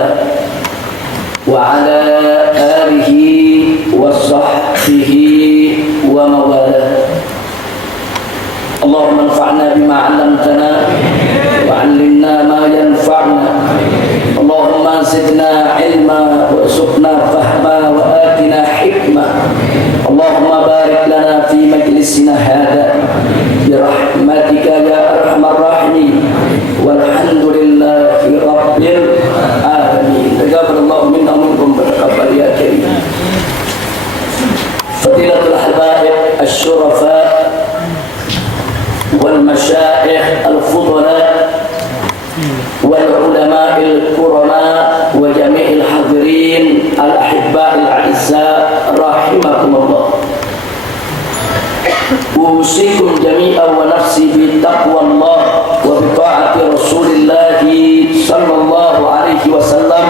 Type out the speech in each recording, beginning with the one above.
walah wa ala alihi wa sahbihi wa mawalah. Allahumma anfa'na bima 'allamtana wa 'allimna ma yanfa'una. Allahumma zidna ilma wa suqna fahma wa atina hikmah. Allahumma barik lana fi majlisina hadha bi rahmatika ya arhamar rahimin. Walhamdulillahi rabbil alamin. Taqabbalallahu minna wa minkum taqabbal ya karim. Fadilatul habaib asy-syurafa wal masyayikh al-fudala wal ulama al-kurama wa jami'il hadirin al-ahibba al-a'izza rahimakumullah. Usikum jami'an wa nafsi bi taqwallah wa bi ta'ati Rasulillah sallallahu alaihi wasallam.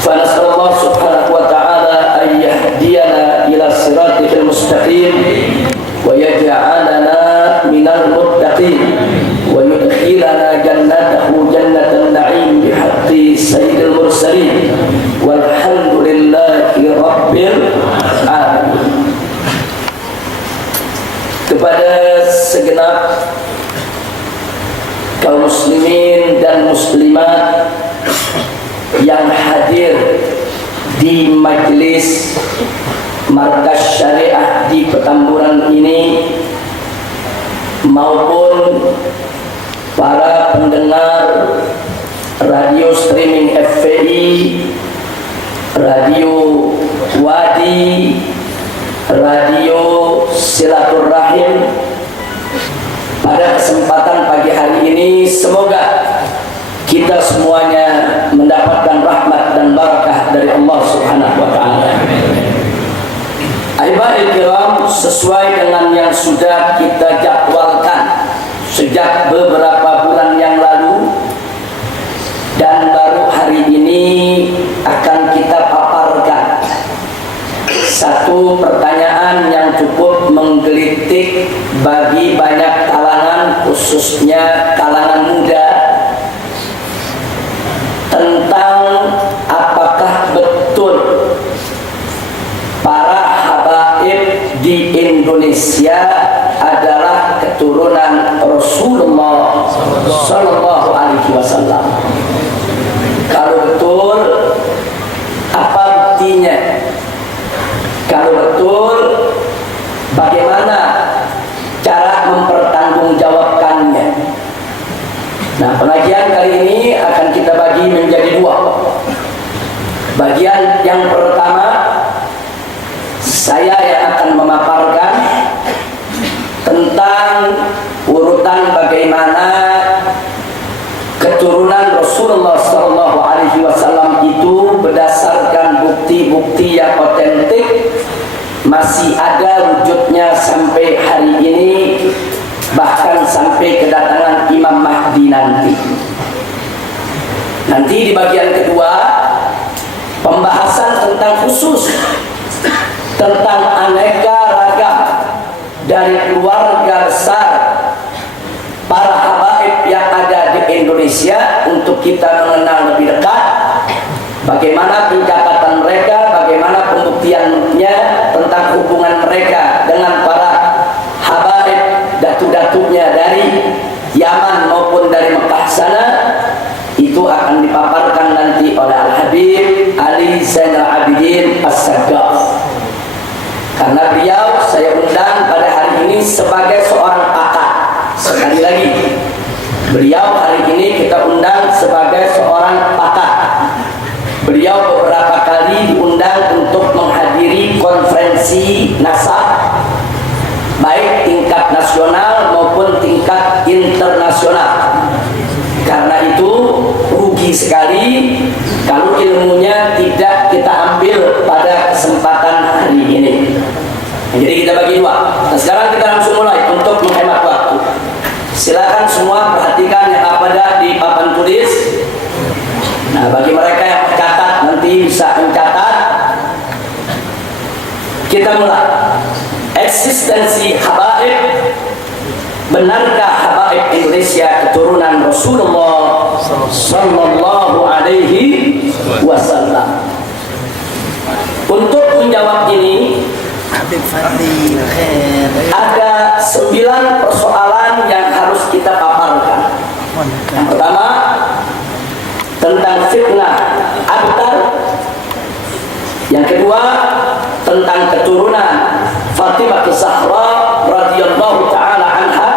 Fa nas'alullah subhanahu wa ta'ala an yahdiyana ila siratil mustaqim wa yaj'alana minal muttaqin wa yudkhilana jannatahu jannatan na'im bihaqqi sayyidil mursalin walhamdulillahi rabbil alamin. Kepada segenap kaum muslimin dan muslimat yang hadir di majelis Markas Syariah di Petamburan ini, maupun para pendengar radio streaming FPI, radio Wadi, radio Silaturrahim, pada kesempatan pagi hari ini, semoga kita semuanya mendapatkan rahmat dan barakah dari Allah Subhanahu wa ta'ala. Ahibahil kiram, sesuai dengan yang sudah kita jadwalkan sejak beberapa bulan yang lalu, dan baru hari ini akan kita paparkan satu pertanyaan yang cukup menggelitik bagi banyak kalangan, khususnya kalangan muda, tentang apakah betul para habaib di Indonesia adalah keturunan Rasulullah sallallahu alaihi wasallam. Kalau betul, apa buktinya? Kalau betul, bagaimana cara mempertanggungjawabkannya? Nah, pengajian kali ini akan kita bagi menjadi dua. Bagian yang pertama, saya yang akan memaparkan tentang urutan bagaimana keturunan Rasulullah SAW itu berdasarkan bukti-bukti yang otentik masih ada wujudnya sampai hari ini, bahkan sampai kedatangan Imam Mahdi nanti. Nanti di bagian kedua, pembahasan tentang khusus tentang aneka ragam dari keluarga besar para habaib yang ada di Indonesia, untuk kita mengenal lebih dekat bagaimana pencatatan mereka, bagaimana pembuktiannya tentang hubungan mereka dengan para habaib datu-datunya dari Yaman maupun dari Mekah sana. Itu akan dipaparkan nanti oleh Al-Habib Ali Zainal Abidin As-Saggaf. Karena beliau saya undang pada hari ini sebagai seorang pakar. Sekali lagi, beliau hari ini kita undang sebagai seorang pakar. Beliau beberapa kali diundang untuk menghadiri konferensi nasab, baik tingkat nasional maupun tingkat internasional. Karena itu rugi sekali kalau ilmunya tidak kita ambil pada kesempatan hari ini. Jadi kita bagi dua. Nah, sekarang kita langsung mulai untuk menghemat waktu. Silakan semua perhatikan yang ada di papan tulis. Nah, bagi mereka yang mencatat nanti bisa mencatat. Kita mulai. Eksistensi habaib. Benarkah habaib Indonesia keturunan Rasulullah Sallallahu Alaihi Wasallam. Untuk menjawab ini ada 9 persoalan yang harus kita paparkan. Yang pertama tentang fitnah abtar. Yang kedua tentang keturunan Fatimah Zahra radhiyallahu taala anha,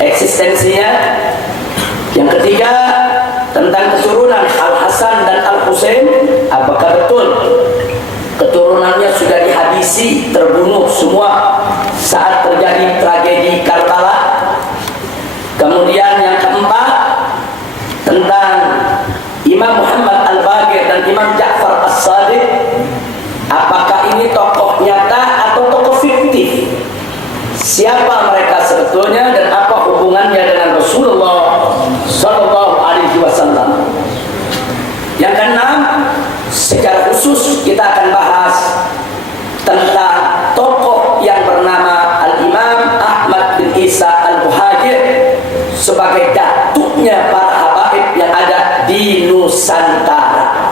eksistensinya. Yang ketiga tentang keturunan Al Hasan dan Al Husain, apakah betul keturunannya sudah dihabisi, terbunuh semua saat terjadi tragedi Karbala. Kemudian yang keempat tentang Imam Muhammad Al-Baqir dan Imam Ja'far As-Sadiq, apakah ini tokoh nyata atau tokoh fiktif? Siapa mereka sebetulnya dan apa hubungannya dengan Rasulullah Sallallahu Alaihi Wasallam? Yang keenam, secara khusus kita akan bahas tentang tokoh yang bernama Al-Imam Ahmad bin Isa Al-Muhajir sebagai datuknya para habaib yang ada di Nusantara.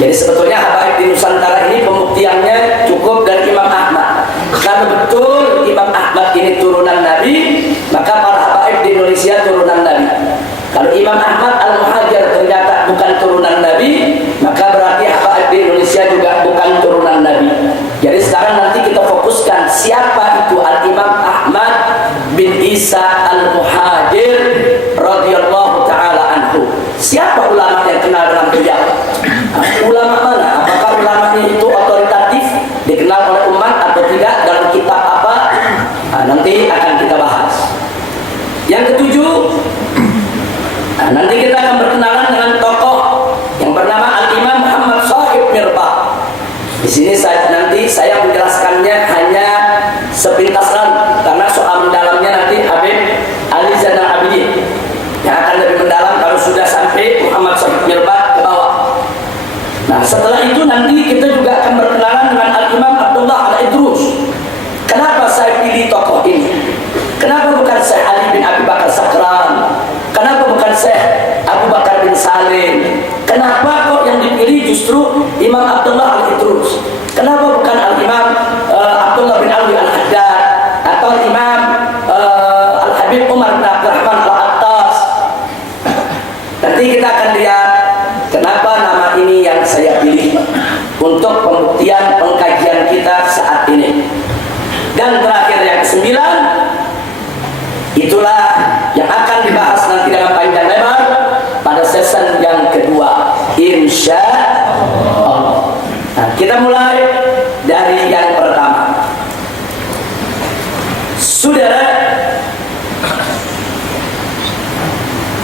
Jadi sebetulnya habaib di Nusantara ini pembuktiannya cukup dari Imam Ahmad. Kalau betul Imam Ahmad ini turunan Nabi, maka para habaib di Indonesia turunan Nabi. Kalau Imam Ahmad Al-Muhajir ternyata bukan turunan Nabi, maka berarti habaib di Indonesia juga bukan turunan Nabi. Jadi sekarang nanti kita fokuskan siapa itu Al-Imam Ahmad bin Isa Al-Muhajir radhiyallahu taala anhu. Siapa ulama yang kenal dengan beliau? Ulama mana? Apakah ulamanya itu otoritatif, dikenal oleh umat atau tidak, dalam kitab apa? Nanti akan kita bahas. Yang ketujuh, nanti kita akan berkenalan dengan tokoh yang bernama Al-Imam Muhammad Shahib Mirbah. Di sini nanti saya menjelaskannya hanya sepintas karena soal mendalamnya nanti Habib Ali Zainal Abidin yang akan lebih mendalam kalau sudah sampai Muhammad Shahib Mirbah ke bawah. Nah, setelah itu nanti kita juga akan berkenalan dengan Al-Imam Abdullah Al-Idrus. Kenapa saya pilih tokoh ini? Kenapa bukan Syekh Ali bin Abi Bakar Sakran? Kenapa bukan Syekh Abu Bakar bin Salim? Kenapa kok yang dipilih justru Imam Abdullah Al-Idrus? Kenapa bukan Al-Imam Abdullah bin Alwi Al-Haddad atau Imam Al-Habib Umar bin Abdurrahman Al-Attas? Nanti kita akan lihat kenapa nama ini yang saya pilih untuk pembuktian pengkajian kita saat ini. Dan terakhir yang ke-9, itulah yang akan dibahas nanti dengan panjang lebar pada season yang kedua, insya Allah. Nah, kita mulai dari yang pertama. Saudara,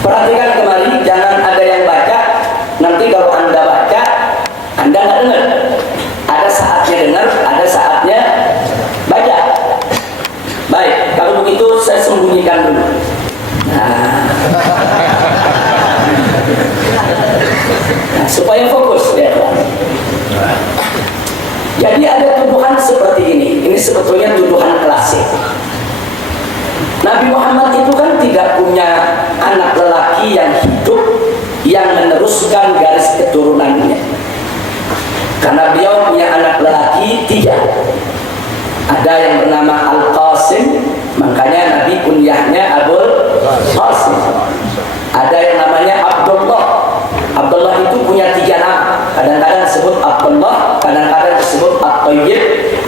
perhatikan kembali, jangan ada yang baca. Nanti kalau Anda baca, Anda nggak dengar. Ada saatnya dengar, ada saatnya baca. Baik, kalau begitu saya sembunyikan dulu. Nah, supaya fokus ya. Jadi ada tuduhan seperti ini. Ini sebetulnya tuduhan klasik. Nabi Muhammad itu kan tidak punya anak lelaki yang hidup yang meneruskan garis keturunannya. Karena beliau punya anak lelaki 3. Ada yang bernama Al-Qasim, makanya Nabi kunyahnya Abul Qasim. Ada yang namanya Abdullah. Abdullah itu punya 3 nama. Kadang-kadang disebut Abdullah, kadang-kadang disebut At-Tayyib,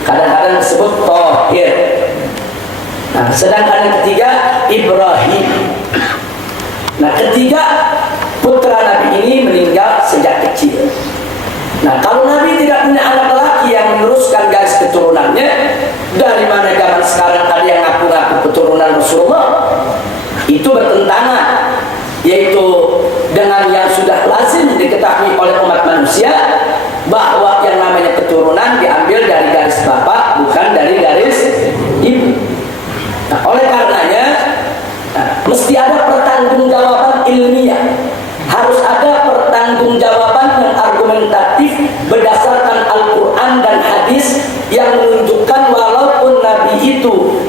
kadang-kadang disebut Tahir. Nah, sedangkan yang ketiga Ibrahim. Nah, ketiga putra Nabi ini meninggal sejak kecil. Nah, kalau Nabi tidak punya anak lelaki yang meneruskan garis keturunannya, dari mana zaman sekarang ada yang ngaku-ngaku keturunan Rasulullah? Itu bertentangan, yaitu dengan yang sudah lazim diketahui oleh umat manusia, bahwa yang namanya keturunan diambil dari garis bapak, bukan dari garis ibu. Nah, oleh karenanya, mesti ada pertanggungjawaban ilmiah. Harus ada pertanggungjawaban yang argumentatif berdasarkan Al-Quran dan hadis yang menunjukkan walaupun Nabi itu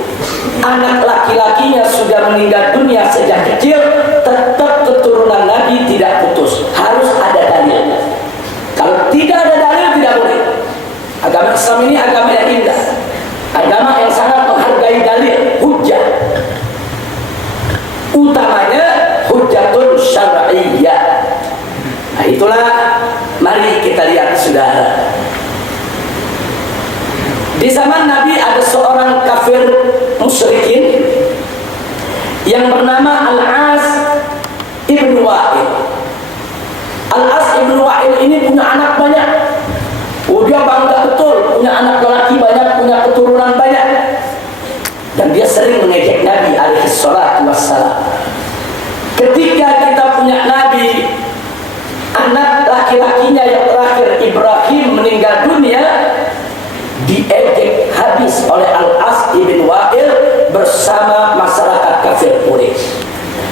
anak laki-lakinya sudah meninggal dunia sejak kecil, tetap Agama Islam ini agama yang indah, agama yang sangat menghargai dalil, hujjah. Utamanya hujjatun syar'iyyah. Nah, itulah mari kita lihat saudara. Di zaman Nabi ada seorang kafir musyrikin yang bernama Al-As ibn Wa'il. Al-As ibn Wa'il ini punya anak banyak. Dia bangga betul punya anak lelaki banyak, punya keturunan banyak. Dan dia sering mengejek Nabi alaihi salatu wassalam. Ketika kita punya Nabi, anak laki-lakinya yang terakhir Ibrahim meninggal dunia, diejek habis oleh Al-As ibn Wa'il bersama masyarakat kafir Quraisy.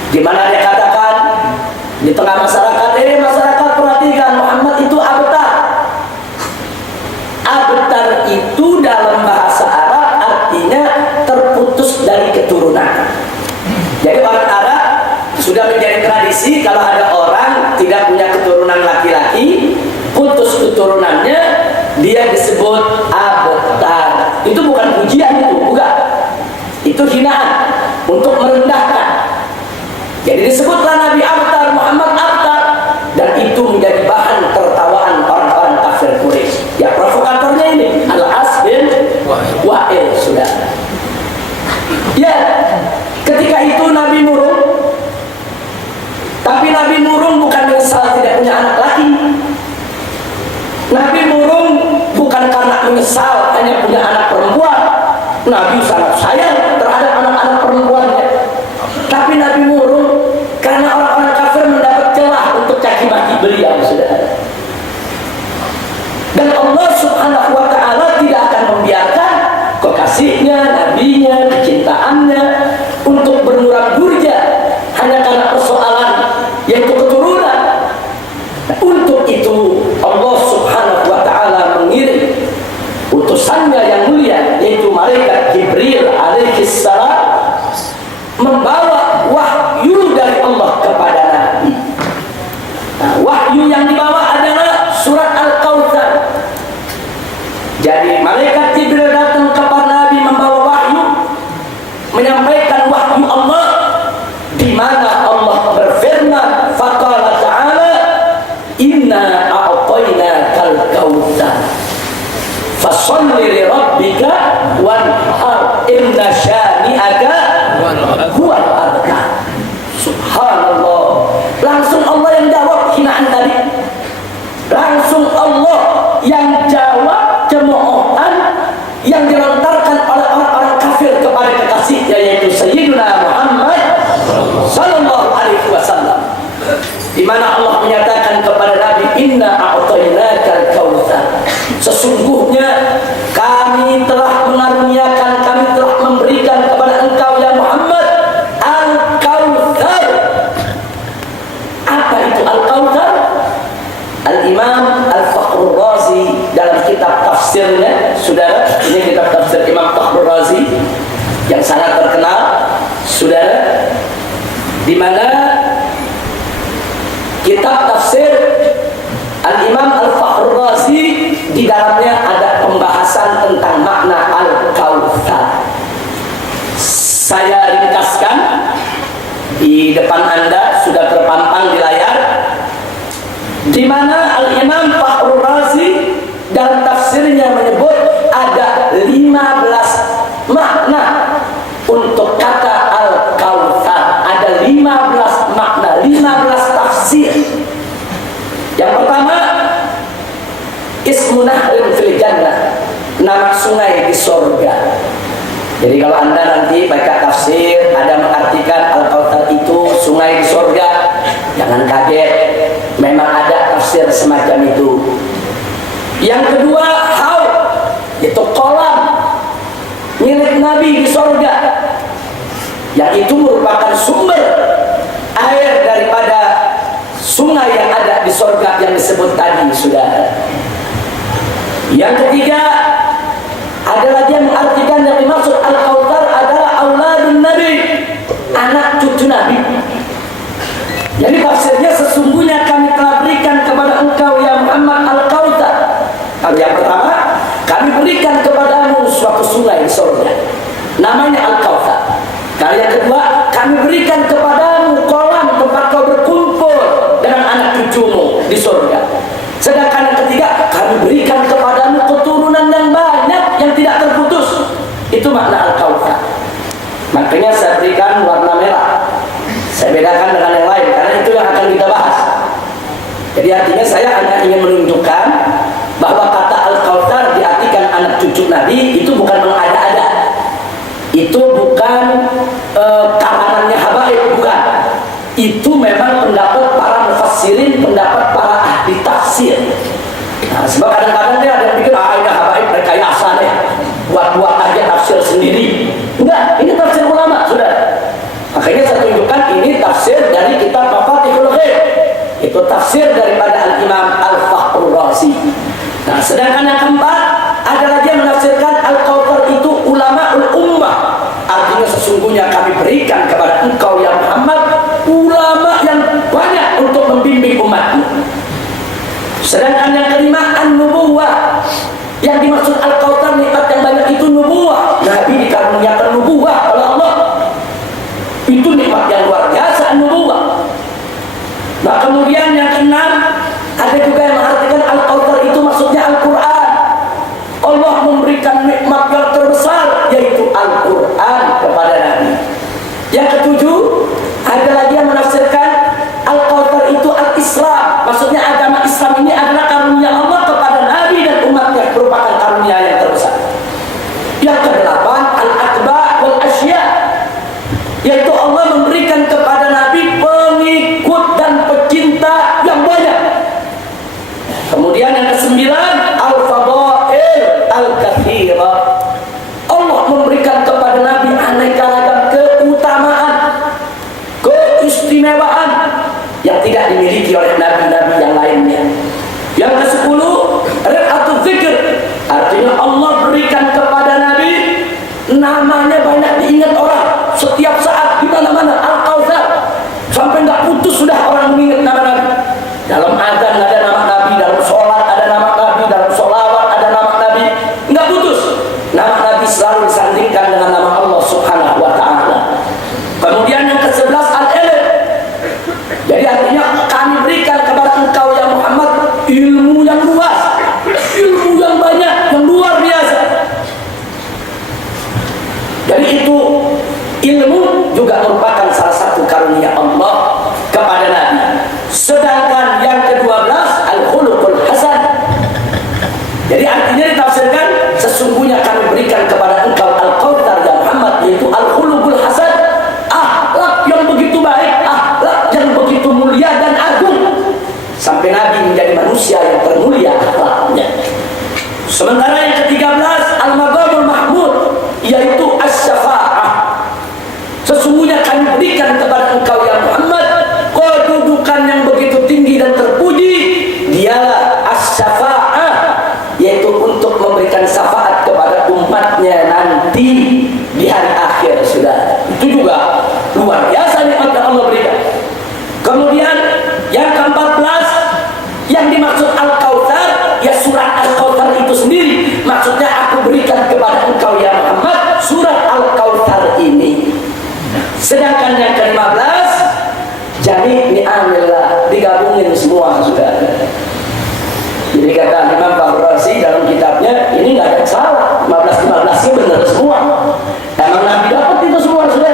Di mana dia katakan di tengah masyarakat, masyarakat perhatikan, Muhammad itu abtar. Abtar itu dalam bahasa Arab artinya terputus dari keturunan. Jadi orang Arab sudah menjadi tradisi kalau ada orang tidak punya keturunan laki-laki, putus keturunannya, dia disebut abtar. Itu bukan pujian, itu bukan. Itu hinaan untuk merendahkan. Jadi disebutlah Nabi abtar, Muhammad abtar, dan itu menjadi bahan tertawaan orang-orang kafir Quraisy. Ya, provokatornya ini Al-As bin Wa'il sudah. Ya, ketika itu Nabi murung. Tapi Nabi murung bukan menyesal tidak punya anak laki. Nabi murung bukan karena menyesal hanya punya anak perempuan. Nabi sangat sayang terhadap anak-anak perempuannya. Tapi Nabi murung karena orang-orang kafir mendapat celah untuk caci maki beliau, saudara. Dan Allah Subhanahu wa ta'ala tidak akan membiarkan kekasihnya, nabinya, kecintaannya untuk bermurah durja hanya karena persoalan yaitu keturunan. Untuk itu Allah Subhanahu wa ta'ala mengirim utusannya yang mulia, yaitu malaikat Jibril alaihi salam, membawa wahyu dari Allah kepada Nabi. Nah, wahyu yang dibawa adalah surat Al-Kautsar. Jadi malaikat Jibril datang kepada Nabi membawa wahyu, menyampaikan wahyu Allah, di mana Allah berfirman, faqala ta'ala, inna a'tainakal kautsar fasholli li rabbika wanhar inna syani'aka huwal abtar. Subhanallah, langsung Allah yang jawab hinaan tadi, langsung Allah yang jawab cemoohan yang dilontarkan oleh orang-orang kafir kepada kekasihnya, yaitu Sayyidina Muhammad sallallahu alaihi wasallam, di mana Allah menyatakan kepada Nabi, inna a'tainakal kautsar, sesungguhnya kami telah mengaruniakan, kami telah memberikan kepada engkau ya Muhammad Al-Kautsar. Apa itu Al-Kautsar? Al-Imam Al-Fakhrur Razi dalam kitab tafsirnya, saudara, ini kitab tafsir Imam Fakhrur Razi yang sangat terkenal, saudara, di mana kitab tafsir Al-Imam Al-Fakhrur Razi di dalamnya ada pembahasan tentang makna Al-Kautsar. Saya ringkaskan di depan Anda, sudah terpampang di layar, di mana Al-Imam Fakhrur Razi dalam tafsirnya menyebut ada 15 makna untuk kata Al-Kautsar. Ada 15 makna, 15 tafsir. Yang pertama, ismu nahrin fil jannah, nama sungai di surga. Jadi kalau Anda nanti baca tafsir ada mengartikan Al-Kautsar itu sungai di surga, jangan kaget, memang ada tafsir semacam itu. Yang kedua, haud, itu kolam milik Nabi di surga, yang itu merupakan sumber air daripada sungai yang ada di surga yang disebut tadi, saudara. Yang ketiga, ada lagi yang mengartikan yang dimaksud Al-Kautsar adalah auladun Nabi, anak cucu Nabi. Jadi tafsirnya, sesungguhnya kami telah berikan kepada engkau ya Muhammad Al-Kautsar. Kalau yang pertama, kami namanya Al-Kautsar. Kali yang kedua, kami berikan kepadamu kolam tempat kau berkumpul dengan anak cucumu di surga. Sedangkan yang ketiga, kami berikan kepadamu keturunan yang banyak yang tidak terputus. Itu makna Al-Kautsar. Makanya saya berikan warna merah. Saya bedakan dengan yang lain karena itu yang akan kita bahas. Jadi artinya saya hanya ingin menunjukkan bahwa kata Al-Kautsar diartikan anak cucu Nabi itu bukan mengada-ada. Itu bukan karangannya habaib, bukan. Itu memang pendapat para mufassirin, pendapat para ahli tafsir. Nah, sebab kadang-kadang dia ada yang pikir ini habaib rekayasa nih, buat-buat aja tafsir sendiri. Enggak, ini tafsir ulama sudah. Makanya saya tunjukkan ini tafsir dari kitab Mafatihul Ghaib. Itu tafsir daripada Al-Imam Al-Fakhrur Razi. Nah, sedangkan yang keempat ada lagi yang menafsirkan Al-Kautsar itu ulama'ul ummah. Artinya sesungguhnya kami berikan kepada engkau ya Muhammad ulama yang banyak untuk membimbing umatmu. Sedangkan yang kelima an-nubuwah. Yang dimaksud Al-Kautsar nikmat yang banyak itu nubuwah. Nabi dikaruniakan nubuwah oleh Allah. Itu nikmat yang luar biasa an-nubuwah. Nah, kemudian yang keenam ada juga yang mengartikan Al-Kautsar itu maksudnya Al-Quran. Allah memberikan nikmat yang terbesar yaitu Al-Quran kepada Nabi. Yang ketujuh ada lagi yang menafsirkan Al-Kautsar itu Al-Islam. Maksudnya agama Islam ini adalah karunia Allah kepada Nabi dan umatnya, merupakan karunia yang terbesar. Yang kedelapan Al-Atba' wal Asya, yaitu Allah memberikan kepada Nabi pengikut dan pecinta yang banyak. Kemudian yang kesembilan Al-Fadail Al-Kathira, Allah memberikan kepada Nabi aneka ragam keutamaan, keistimewaan yang tidak dimiliki oleh nabi-nabi yang lainnya. Yang kesepuluh Ri'atul Zikr, artinya Allah berikan kepada Nabi namanya banyak diingat orang setiap saat di mana-mana. Al-Kautsar sampai nggak putus sudah orang mengingat nama Nabi. Dalam azan ada nama Nabi, dalam sholat ada nama Nabi, dalam sholawat ada nama Nabi, nggak putus. Nama Nabi selalu disandingkan dengan nama Allah Subhanahu wa Ta'ala. Kemudian yang ke-11 Al-Ilm. Jadi artinya kami berikan kepada engkau ya Muhammad ilmu yang luas, ilmu yang banyak, yang luar biasa. Jadi itu ilmu juga merupakan salah satu karunia Allah kepada Nabi. Sedangkan yang ke-12 Al-Khuluqul Hasan. Jadi artinya ditafsirkan sesungguhnya kami berikan kepada engkau Al-Kautsar ya Muhammad yaitu Al-Khuluqul Hasan, akhlak yang begitu baik, akhlak yang begitu mulia dan agung sampai Nabi menjadi manusia yang termulia akhlaknya. Sementara yang ke-13 Al-Maqamul Mahmud, yaitu As-Syafa'ah. Sesungguhnya kami berikan kepada engkau ya Muhammad kedudukan yang begitu tinggi dan terpuji, dialah As-Syafa'ah, yaitu untuk memberikan syafaat kepada umatnya nanti di hari akhir. Sudah, itu juga luar biasa nikmat yang Allah berikan. Kemudian yang ke-14 yang dimaksud Al-Kautsar ya surat Al-Kautsar itu sendiri. Maksudnya aku berikan kepada engkau ya Muhammad surat Al-Kautsar ini. Sedangkan yang ke-15 jadi ni'amillah, digabungin semua sudah. Jadi kata Imam Fakhrur Razi dalam kitabnya ini nggak ada yang salah, 15-15 ini benar semua. Emang Nabi dapat itu semua sudah.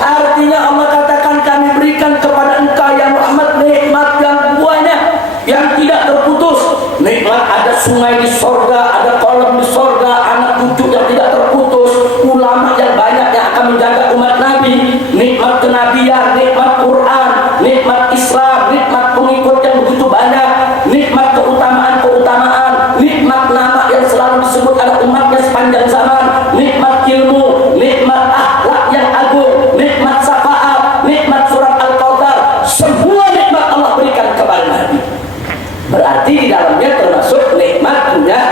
Artinya Allah katakan kami berikan kepada engkau ya Muhammad nikmat yang banyak yang tidak terputus. Nikmat ada sungai di sorga, ada kolam di sorga, anak cucu yang tidak terputus, ulama yang banyak yang akan menjaga umat Nabi, nikmat kenabian, nikmat Quran, nikmat Islam, nikmat pengikut yang begitu banyak, nikmat keutamaan-keutamaan, nikmat nama yang selalu disebut oleh umatnya sepanjang zaman, nikmat ilmu, nikmat akhlak yang agung, nikmat syafaat, nikmat surat Al-Kautsar, semua nikmat Allah berikan kepada Nabi. Berarti di dalamnya termasuk nikmat punya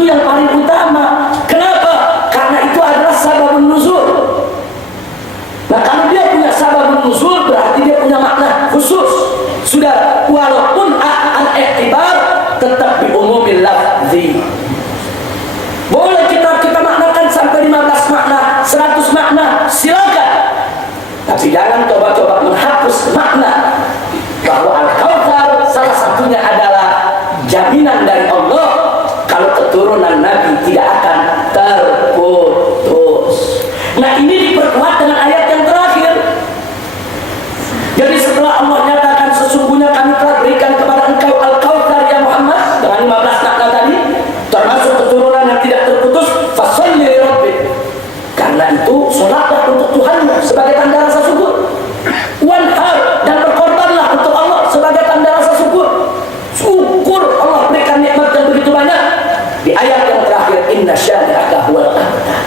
itu yang paling utama. Kenapa? Karena itu adalah sababun nuzul. Nah, kalau dia punya sababun nuzul berarti dia punya makna khusus. Sudah, walaupun al-i'tibar tetap bi umumil lafzi. Boleh kita maknakan sampai 15 makna, 100 makna, silakan. Tapi jangan coba-coba menghapus makna bahwa Al-Kautsar salah satunya adalah jaminan dari Allah kalau keturunan Nabi tidak akan terputus. Nah, ini diperkuat dengan ayat yang terakhir. Jadi setelah Allah nyatakan sesungguhnya kami telah berikan kepada engkau Al-Kautsar ya Muhammad dengan 15 makna tadi, termasuk keturunan yang tidak terputus, fasholli li rabbik. Karena itu sholatlah untuk Tuhanmu sebagai tanda rasa syukur. Wanhar, dan berkorbanlah untuk Allah sebagai tanda rasa syukur. Syukur Allah berikan nikmat yang begitu banyak. Di ayat yang terakhir, inna syani'aka huwal abtar.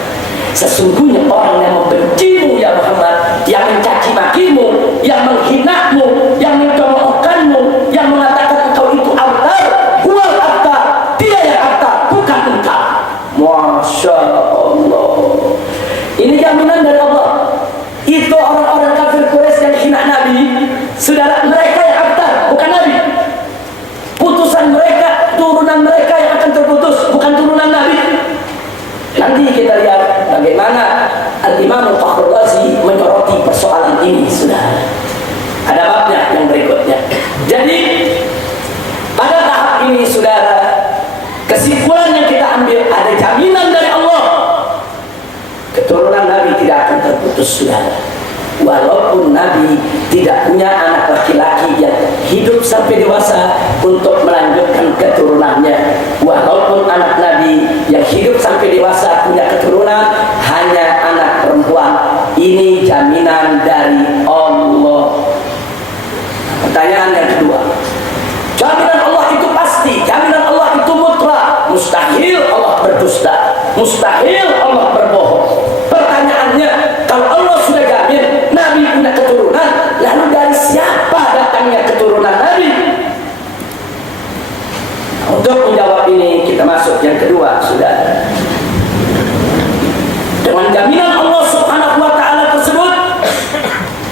Sesungguhnya orang yang membencimu ya Muhammad, yang mencaci makimu, yang menghinamu, yang mencemoohkanmu, yang mengatakan engkau itu abtar, huwal abtar, dia yang abtar, bukan engkau. Masya Allah. Ini jaminan dari Allah. Itu orang-orang kafir Quraisy yang hina Nabi, saudara, mereka yang abtar, bukan Nabi. Putusan mereka, turunan mereka yang akan terputus, bukan turunan Nabi. Nanti kita lihat bagaimana Al-Imam Fakhrul Razi menyoroti persoalan ini, saudara. Ada babnya yang berikutnya. Jadi pada tahap ini, saudara, kesimpulan yang kita ambil ada jaminan dari Allah. Keturunan Nabi tidak akan terputus, saudara. Walaupun Nabi tidak punya anak laki-laki yang hidup sampai dewasa untuk melanjutkan keturunannya, walaupun anak Nabi yang hidup sampai dewasa punya keturunan hanya anak perempuan, ini jaminan dari Allah. Pertanyaan yang kedua, jaminan Allah itu pasti, jaminan Allah itu mutlak. Mustahil Allah berdusta, mustahil Allah berbohong. Pertanyaannya, kalau Allah sudah jamin Nabi punya keturunan, lalu dari siapa datangnya keturunan Nabi? Untuk menjawab ini kita masuk yang kedua, saudara. Dengan jaminan Allah Subhanahu wa ta'ala tersebut,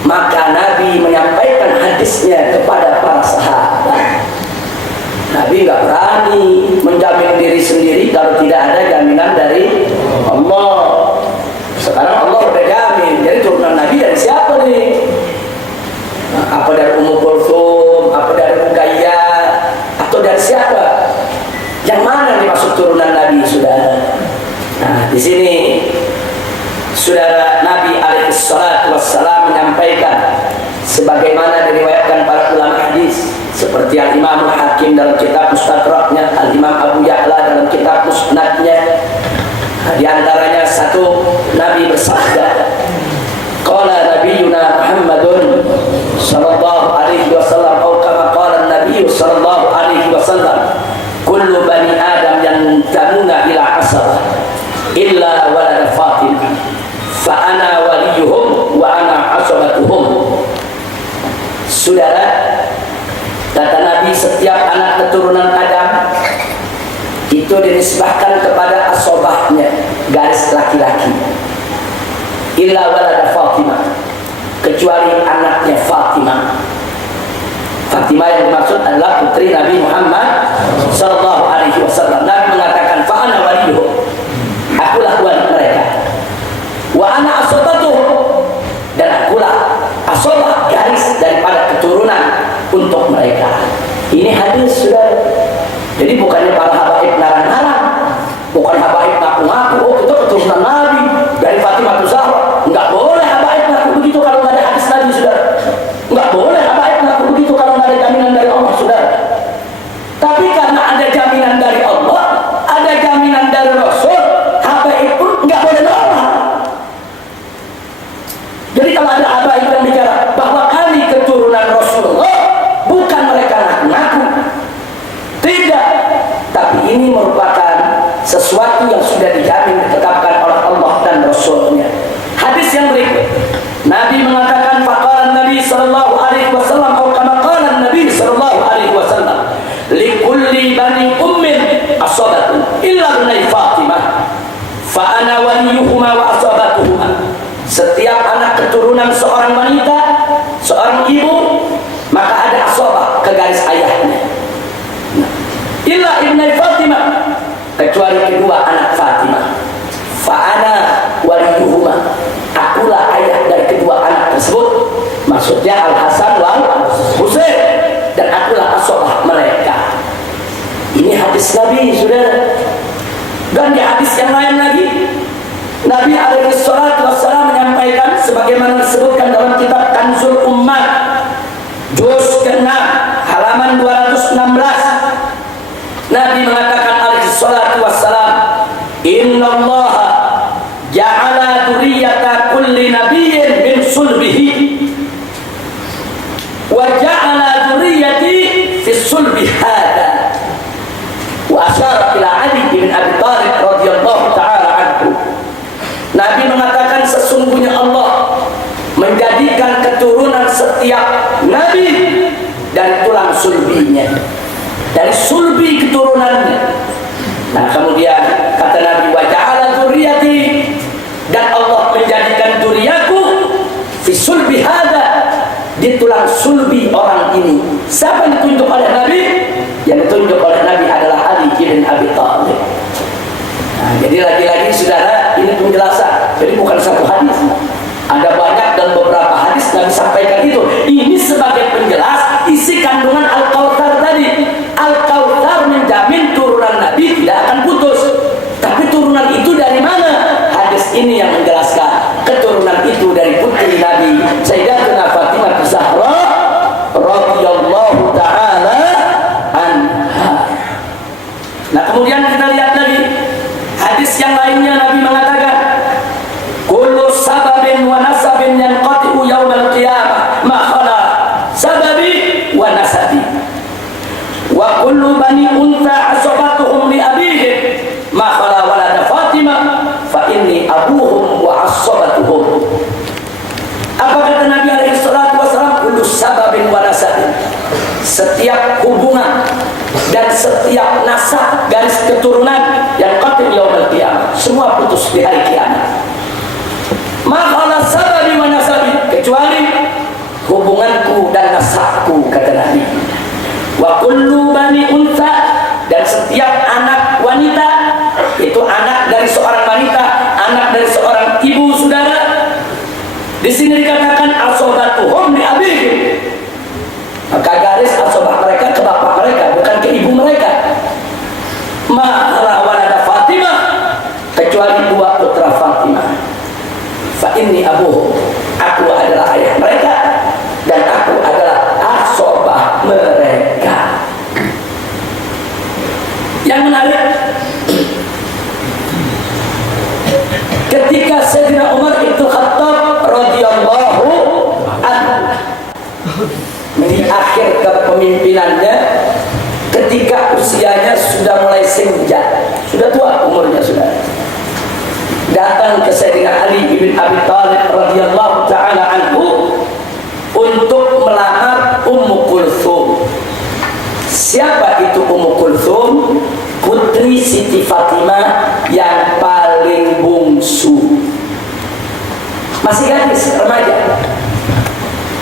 maka Nabi menyampaikan hadisnya kepada para sahabat. Nabi nggak berani menjamin diri sendiri kalau tidak ada jaminan dari Allah. Sekarang Allah udah jamin, jadi turunan Nabi dari siapa nih? Nah, apa dari Ummu Kulthum, apa dari Ruqayyah, atau dari siapa? Yang mana dimaksud turunan Nabi, saudara? Nah, di sini saudara, Nabi alaihi salatu wassalam menyampaikan sebagaimana diriwayatkan para ulama hadis seperti Al-Imam Hakim dalam kitab Mustadraknya, Al-Imam Abu Ya'la dalam kitab Musnadnya. Nah, di antaranya satu, Nabi bersabda, qala nabiyuna Muhammadun sallallahu alaihi wasallam, atau kama qala Nabi sallallahu alaihi wasallam, kullu bani Adam yantamuna ila asar illa walad Fatimah fa ana waliyuhum wa ana asabatuhum. Saudara, kata Nabi, setiap anak keturunan Adam itu dinisbahkan kepada asobahnya, garis laki-laki. Illa walad Fatimah, kecuali anaknya Fatimah. Fatimah yang dimaksud adalah putri Nabi Muhammad sallallahu alaihi wasallam. Nabi mengatakan, fa ana waliyuhum, akulah wali mereka. Wa ana asabatuhum, dan akulah asobah, garis daripada keturunan untuk mereka. Ini hadis, saudara. Jadi bukannya para habaib narang-narang, bukan habaib ngaku-ngaku, oh itu keturunan Nabi dari Fatimah Zahra. Enggak boleh habaib ngaku begitu kalau nggak ada hadis Nabi, saudara. Enggak boleh habaib ngaku begitu kalau nggak ada jaminan dari Allah, saudara. Tapi karena ada jaminan dari Allah, ada jaminan dari Rasul, habaib pun nggak boleh nolak. Jadi kalau ada habaib yang bicara bahwa kami keturunan Rasulullah, bukan mereka ngaku-ngaku. Tidak, tapi ini merupakan sesuatu yang sudah dijamin, ditetapkan oleh Allah dan Rasulnya. Hadis yang berikut, Nabi mengatakan, faqala Nabi sallallahu alaihi wasallam, atau kama qala Nabi sallallahu alaihi wasallam, likulli bani ummin asabatun illa bunayya ibnai Fatimah fa ana waliyuhuma wa asabatuhuma. Setiap anak keturunan seorang wanita, seorang ibu, maka ada asabah ke garis ayahnya. Illa ibnai Fatimah, kecuali kedua anak Fatimah. Fa ana waliyuhuma, akulah ayah dari kedua anak tersebut. Maksudnya Al Hasan wal Husain, dan akulah asabah mereka. Ini hadis Nabi, saudara. Dan di hadis yang lain lagi, Nabi alaihi salatu wassalam menyampaikan sebagaimana disebutkan dalam kitab Kanzul Ummah juz ke-6 halaman 216. Nabi mengatakan alaihi salatu wassalam, innallaha ja'ala dzurriyyata kulli nabiyyin min sulbihi wa ja'ala dzurriyyati fi sulbi hada. Wa asyara ila Ali bin Abi Thalib radhiyallahu ta'ala anhu. Nabi mengatakan sesungguhnya Allah menjadikan keturunan setiap nabi dari tulang sulbinya, dari sulbi keturunannya. Nah kemudian kata Nabi, wa ja'ala dzurriyyati, dan Allah menjadikan dzurriyaku fi sulbi hada, di tulang sulbi orang ini. Siapa yang ditunjuk oleh Nabi? Yang ditunjuk oleh Nabi adalah Ali bin Abi Thalib. Nah, jadi lagi-lagi saudara, ini penjelasan. Jadi bukan satu hadis. Ada banyak dan beberapa hadis yang disampaikan itu. Ini sebagai penjelas isi kandungan Al-Kautsar tadi. Al-Kautsar menjamin turunan Nabi tidak akan putus. Tapi turunan itu dari mana? Hadis ini yang menjelaskan. Keturunan itu dari putri Nabi Sayyidatuna Fatimah Zahra radhiyallahu ta'ala anha. Nah kemudian kita lihat lagi hadis yang lainnya. Nabi mengatakan, kullu sababin wa nasabin yanqati'u yaumal qiyamah ma khala sababi wa nasabi, wa kullu bani unta asabatuhum li abihim ma khala walada Fatimah fa inni abuhum wa asabatuhum. Apa kata Nabi alaihi salatu wasallam? Kullu sababin wa nasabin, setiap hubungan dan setiap nasab garis keturunan yang qatil yaumil qiyamah, semua putus di hari kiamat. Makhala sababi wa nasabi, kecuali hubunganku dan nasabku, kata Nabi. Wa kullu bani unsa, dan setiap anak wanita, itu anak dari seorang wanita, anak dari seorang ibu, saudara. Di sini dikatakan asobatuhum li abihim, maka garis asobah mereka ke bapak mereka, bukan ke ibu mereka. Ma'ala walada Fatimah, kecuali dua putra Fatimah. Fa inni abuhum, aku adalah ayah mereka, dan aku adalah asobah mereka. Yang menarik, ketika Sayyidina Umar bin Khattab radhiyallahu anhu di akhir kepemimpinannya, ketika usianya sudah mulai senja, sudah tua umurnya, sudah datang ke Sayyidina Ali bin Abi Thalib radhiyallahu ta'ala anhu untuk melamar Ummu Kulthum. Siapa itu Ummu Kulthum? Putri Siti Fatimah yang paling bungsu, masih gadis, remaja.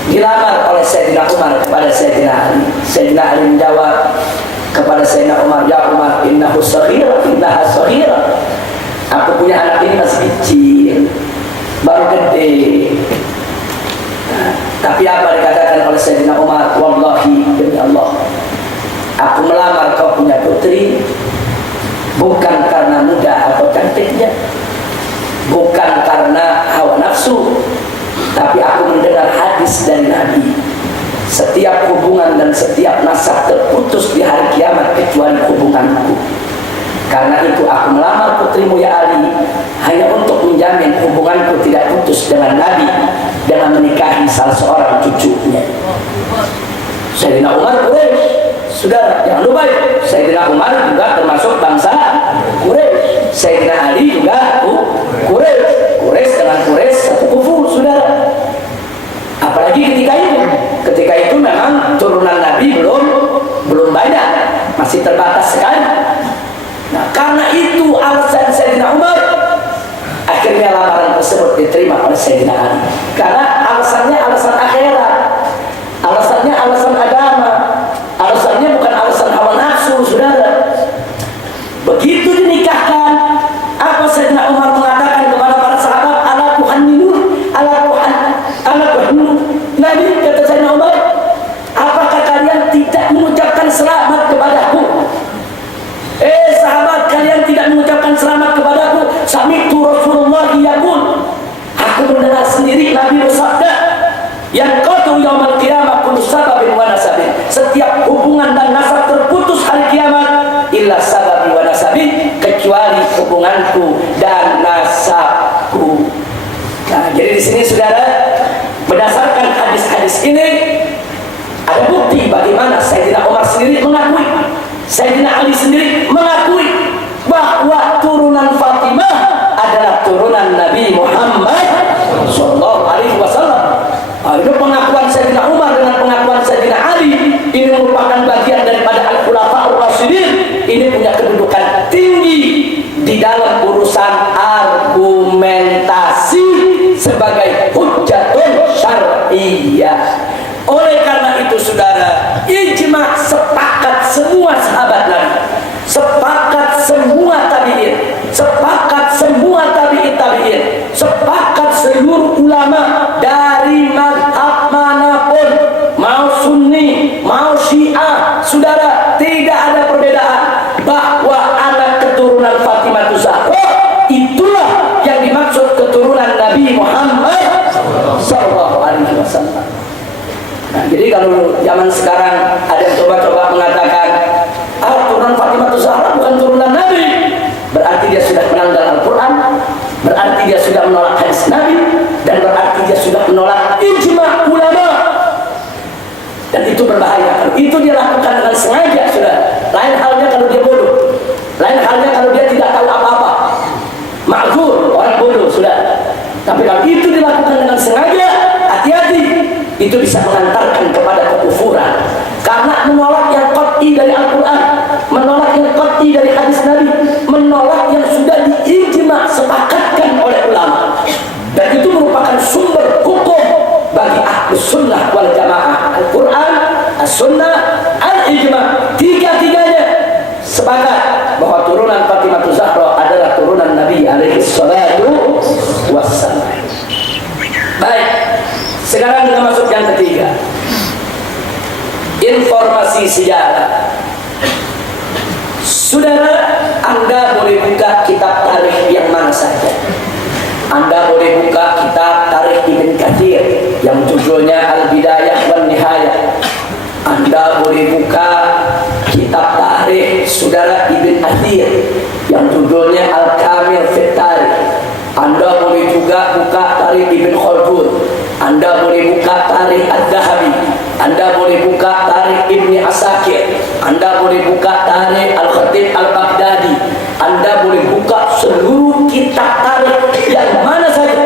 Dilamar oleh Sayyidina Umar kepada Sayyidina Ali. Sayyidina Ali menjawab kepada Sayyidina Umar, ya Umar, innahu saghira, innaha saghira. Aku punya anak ini masih kecil, baru gede. Nah, tapi apa dikatakan oleh Sayyidina Umar? Wallahi, demi Allah, aku melamar kau punya putri bukan karena muda atau cantiknya, bukan karena hawa nafsu, tapi aku mendengar hadis dari Nabi, setiap hubungan dan setiap nasab terputus di hari kiamat kecuali hubunganku. Karena itu aku melamar putrimu ya Ali, hanya untuk menjamin hubunganku tidak putus dengan Nabi dengan menikahi salah seorang cucunya. Sayyidina Umar Quraisy, saudara, jangan lupa ya, Sayyidina Umar juga termasuk bangsa Quraisy, Sayyidina Ali juga Quraisy. Quraisy dengan Quraisy satu kufur, saudara. Apalagi ketika itu memang turunan Nabi belum banyak, masih terbatas sekali. Nah, karena itu Nabi bersabda, yang qatu yaumil qiyamah kullu sababin wa nasabin. Setiap hubungan dan nasab terputus hari kiamat illa sababi wa nasabi, kecuali hubunganku dan nasabku. Nah, jadi di sini saudara, berdasarkan hadis-hadis ini ada bukti bagaimana Sayyidina Umar sendiri mengakui, Sayyidina Ali sendiri mengakui bahwa turunan Fatimah adalah turunan Nabi Muhammad sallallahu alaihi wasallam. Itu pengakuan Sayyidina Umar dengan pengakuan Sayyidina Ali, ini merupakan bagian daripada Al-Khulafaur Rasyidin. Ini punya kedudukan tinggi di dalam urusan argumentasi sebagai hujjatun syar'iyyah. Oleh karena itu saudara, ijma, sepakat semua sahabat Nabi, sepakat semua tabi'in, sepakat semua tabi'in, sepakat seluruh ulama dari mazhab manapun, mau Sunni, mau Syiah, saudara, tidak ada perbedaan bahwa anak keturunan Fatimah Zahra itulah yang dimaksud keturunan Nabi Muhammad sallallahu alaihi wasallam. Nah, jadi kalau zaman sekarang ada yang coba-coba mengatakan turunan Fatimah Zahra bukan turunan Nabi, berarti dia sudah melanggar Al-Quran, berarti dia sudah menolak hadis Nabi, dan berarti dia sudah menolak ijma ulama. Dan itu berbahaya. Kalau itu dia lakukan dengan sengaja, sudah. Lain halnya kalau dia bodoh, lain halnya kalau dia tidak tahu apa-apa. Ma'zur, orang bodoh, sudah. Tapi kalau itu dilakukan dengan sengaja, hati-hati, itu bisa mengantarkan kepada kekufuran. Karena menolak yang qat'i dari Al-Quran, menolak yang qat'i dari hadis Nabi, menolak yang sudah diijma sepakatkan oleh ulama. Dan itu merupakan sumber hukum bagi ahlus sunnah wal jamaah. Al-Quran, as-sunnah, al-ijma, tiga-tiganya sepakat bahwa turunan Fatimah Zahra adalah turunan Nabi alaihi salatu wassalam. Baik, sekarang kita masuk yang ketiga, informasi sejarah. Saudara, Anda boleh buka kitab tarikh yang mana saja. Anda boleh buka kitab tarikh Ibn Katsir yang judulnya Al-Bidayah wan Nihayah. Anda boleh buka kitab tarikh saudara Ibn Katsir yang judulnya Al-Kamil fit Tarikh. Anda boleh juga buka tarikh Ibn Khaldun. Anda boleh buka tarikh Ad-Dahabi. Anda boleh buka tarikh Ibni Asakir. Anda boleh buka tarikh Al-Khatib Al-Baghdadi. Anda boleh buka seluruh kitab tarikh yang mana saja.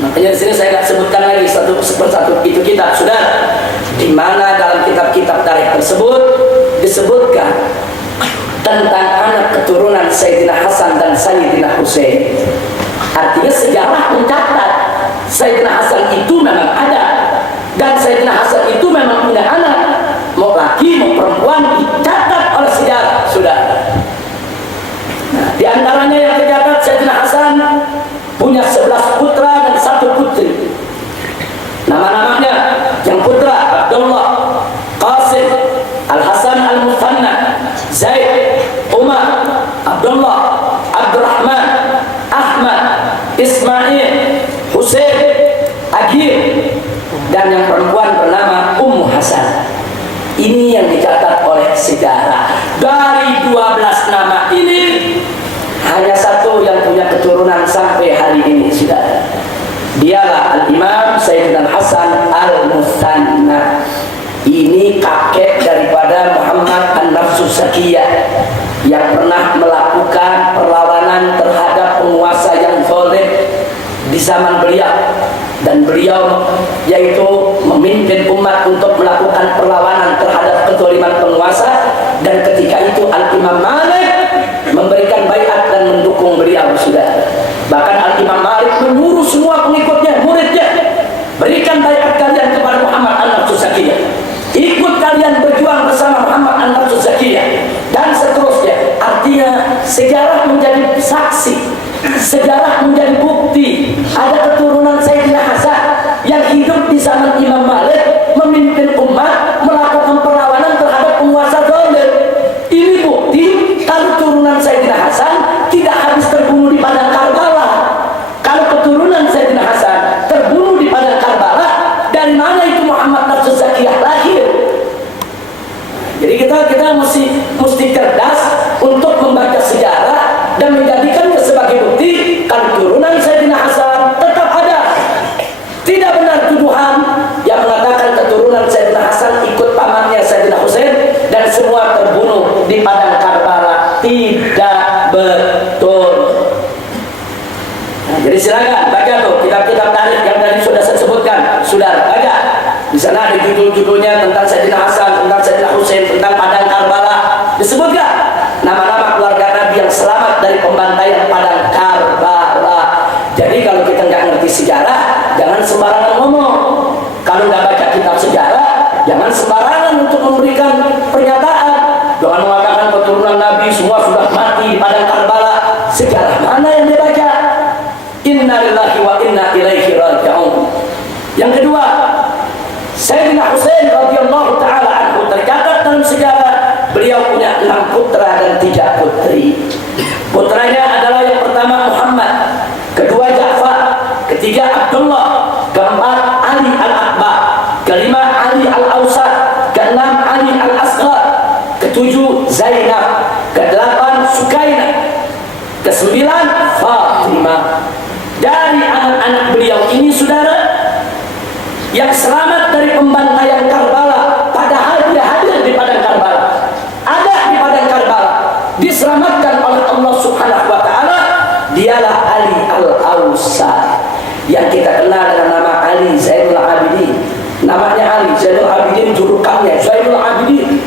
Makanya di sini saya tidak sebutkan lagi satu persatu itu kitab, sudah. Di mana dalam kitab-kitab tarikh tersebut disebutkan tentang anak keturunan Sayyidina Hasan dan Sayyidina Husain. Artinya sejarah mencatat Sayyidina Hasan itu memang ada, dan Sayyidina Hasan itu memang punya anak, mau laki mau perempuan, dicatat oleh sejarah, sudah. Nah, di antaranya yang tercatat, Sayyidina Hasan punya 11 putra dan 1 putri. Nama-namanya, yang putra Abdullah, Qasim, Al-Hasan Al-Muthanna, Zaid, Umar, Abdullah, Abdurrahman, Ahmad, Ismail, Husain, Agir, dan yang perempuan bernama Ummu Hasan. Ini yang dicatat oleh sejarah. Dari 12 nama ini hanya satu yang punya keturunan sampai hari ini, saudara. Dialah Al-Imam Sayyidina Hasan Al-Muthanna. Ini kakek daripada Muhammad An-Nafsus Zakiyah yang pernah melakukan perlawanan terhadap penguasa yang zalim di zaman beliau, dan beliau yaitu memimpin umat untuk melakukan perlawanan terhadap kezaliman penguasa. Dan ketika itu Al-Imam Malik memberikan baiat dan mendukung beliau, sudah. Bahkan Al-Imam Malik menyuruh semua pengikutnya, muridnya, berikan baiat kalian kepada Muhammad An-Nafsus Zakiyah, ikut kalian berjuang bersama Muhammad An-Nafsus Zakiyah, dan seterusnya. Artinya sejarah menjadi saksi, sejarah menjadi bukti. Ada keturunan Sayyidina Hasan yang hidup di zaman Imam Malik, memimpin umat, melakukan perlawanan terhadap penguasa zalim. Ini bukti kalau turunan Sayyidina Hasan tidak habis terbunuh di padang Karbala. Kalau keturunan Sayyidina Hasan terbunuh di Jadi silakan baca tuh kitab-kitab tarikh yang tadi sudah saya sebutkan, sudah baca. Di sana ada judul-judulnya tentang Sayyidina Hasan, tentang Sayyidina Husain, tentang Padang Karbala. Disebutkan nama-nama keluarga Nabi yang selamat dari pembantaian Padang Karbala. Jadi kalau kita nggak ngerti sejarah, jangan sembarangan ngomong. Kalau nggak baca kitab sejarah, jangan sembarangan untuk memberikan pernyataan. Jangan mengatakan keturunan Nabi semua sudah mati di Padang Karbala. Sejarah mana yang dia baca? Inna lillahi wa inna ilaihi raji'un. Yang kedua, Sayyidina Husain radhiyallahu taala anhu tercatat dalam sejarah beliau punya 6 putra dan 3 putri. Putranya adalah yang pertama Muhammad, kedua Ja'far, ketiga Abdullah, keempat Ali al-Akbar, kelima Ali al-Awsat, keenam Ali al-Asghar, ketujuh Zainab, kedelapan Sukainah, kesembilan Fatimah. Dari anak-anak beliau ini saudara yang selamat dari pembantaian Karbala, padahal dia hadir di Padang Karbala, ada di Padang Karbala, diselamatkan oleh Allah Subhanahu wa taala, dialah Ali al-Awsat yang kita kenal dengan nama Ali Zainul Abidin. Namanya Ali Zainul Abidin, julukannya Zainul Abidin,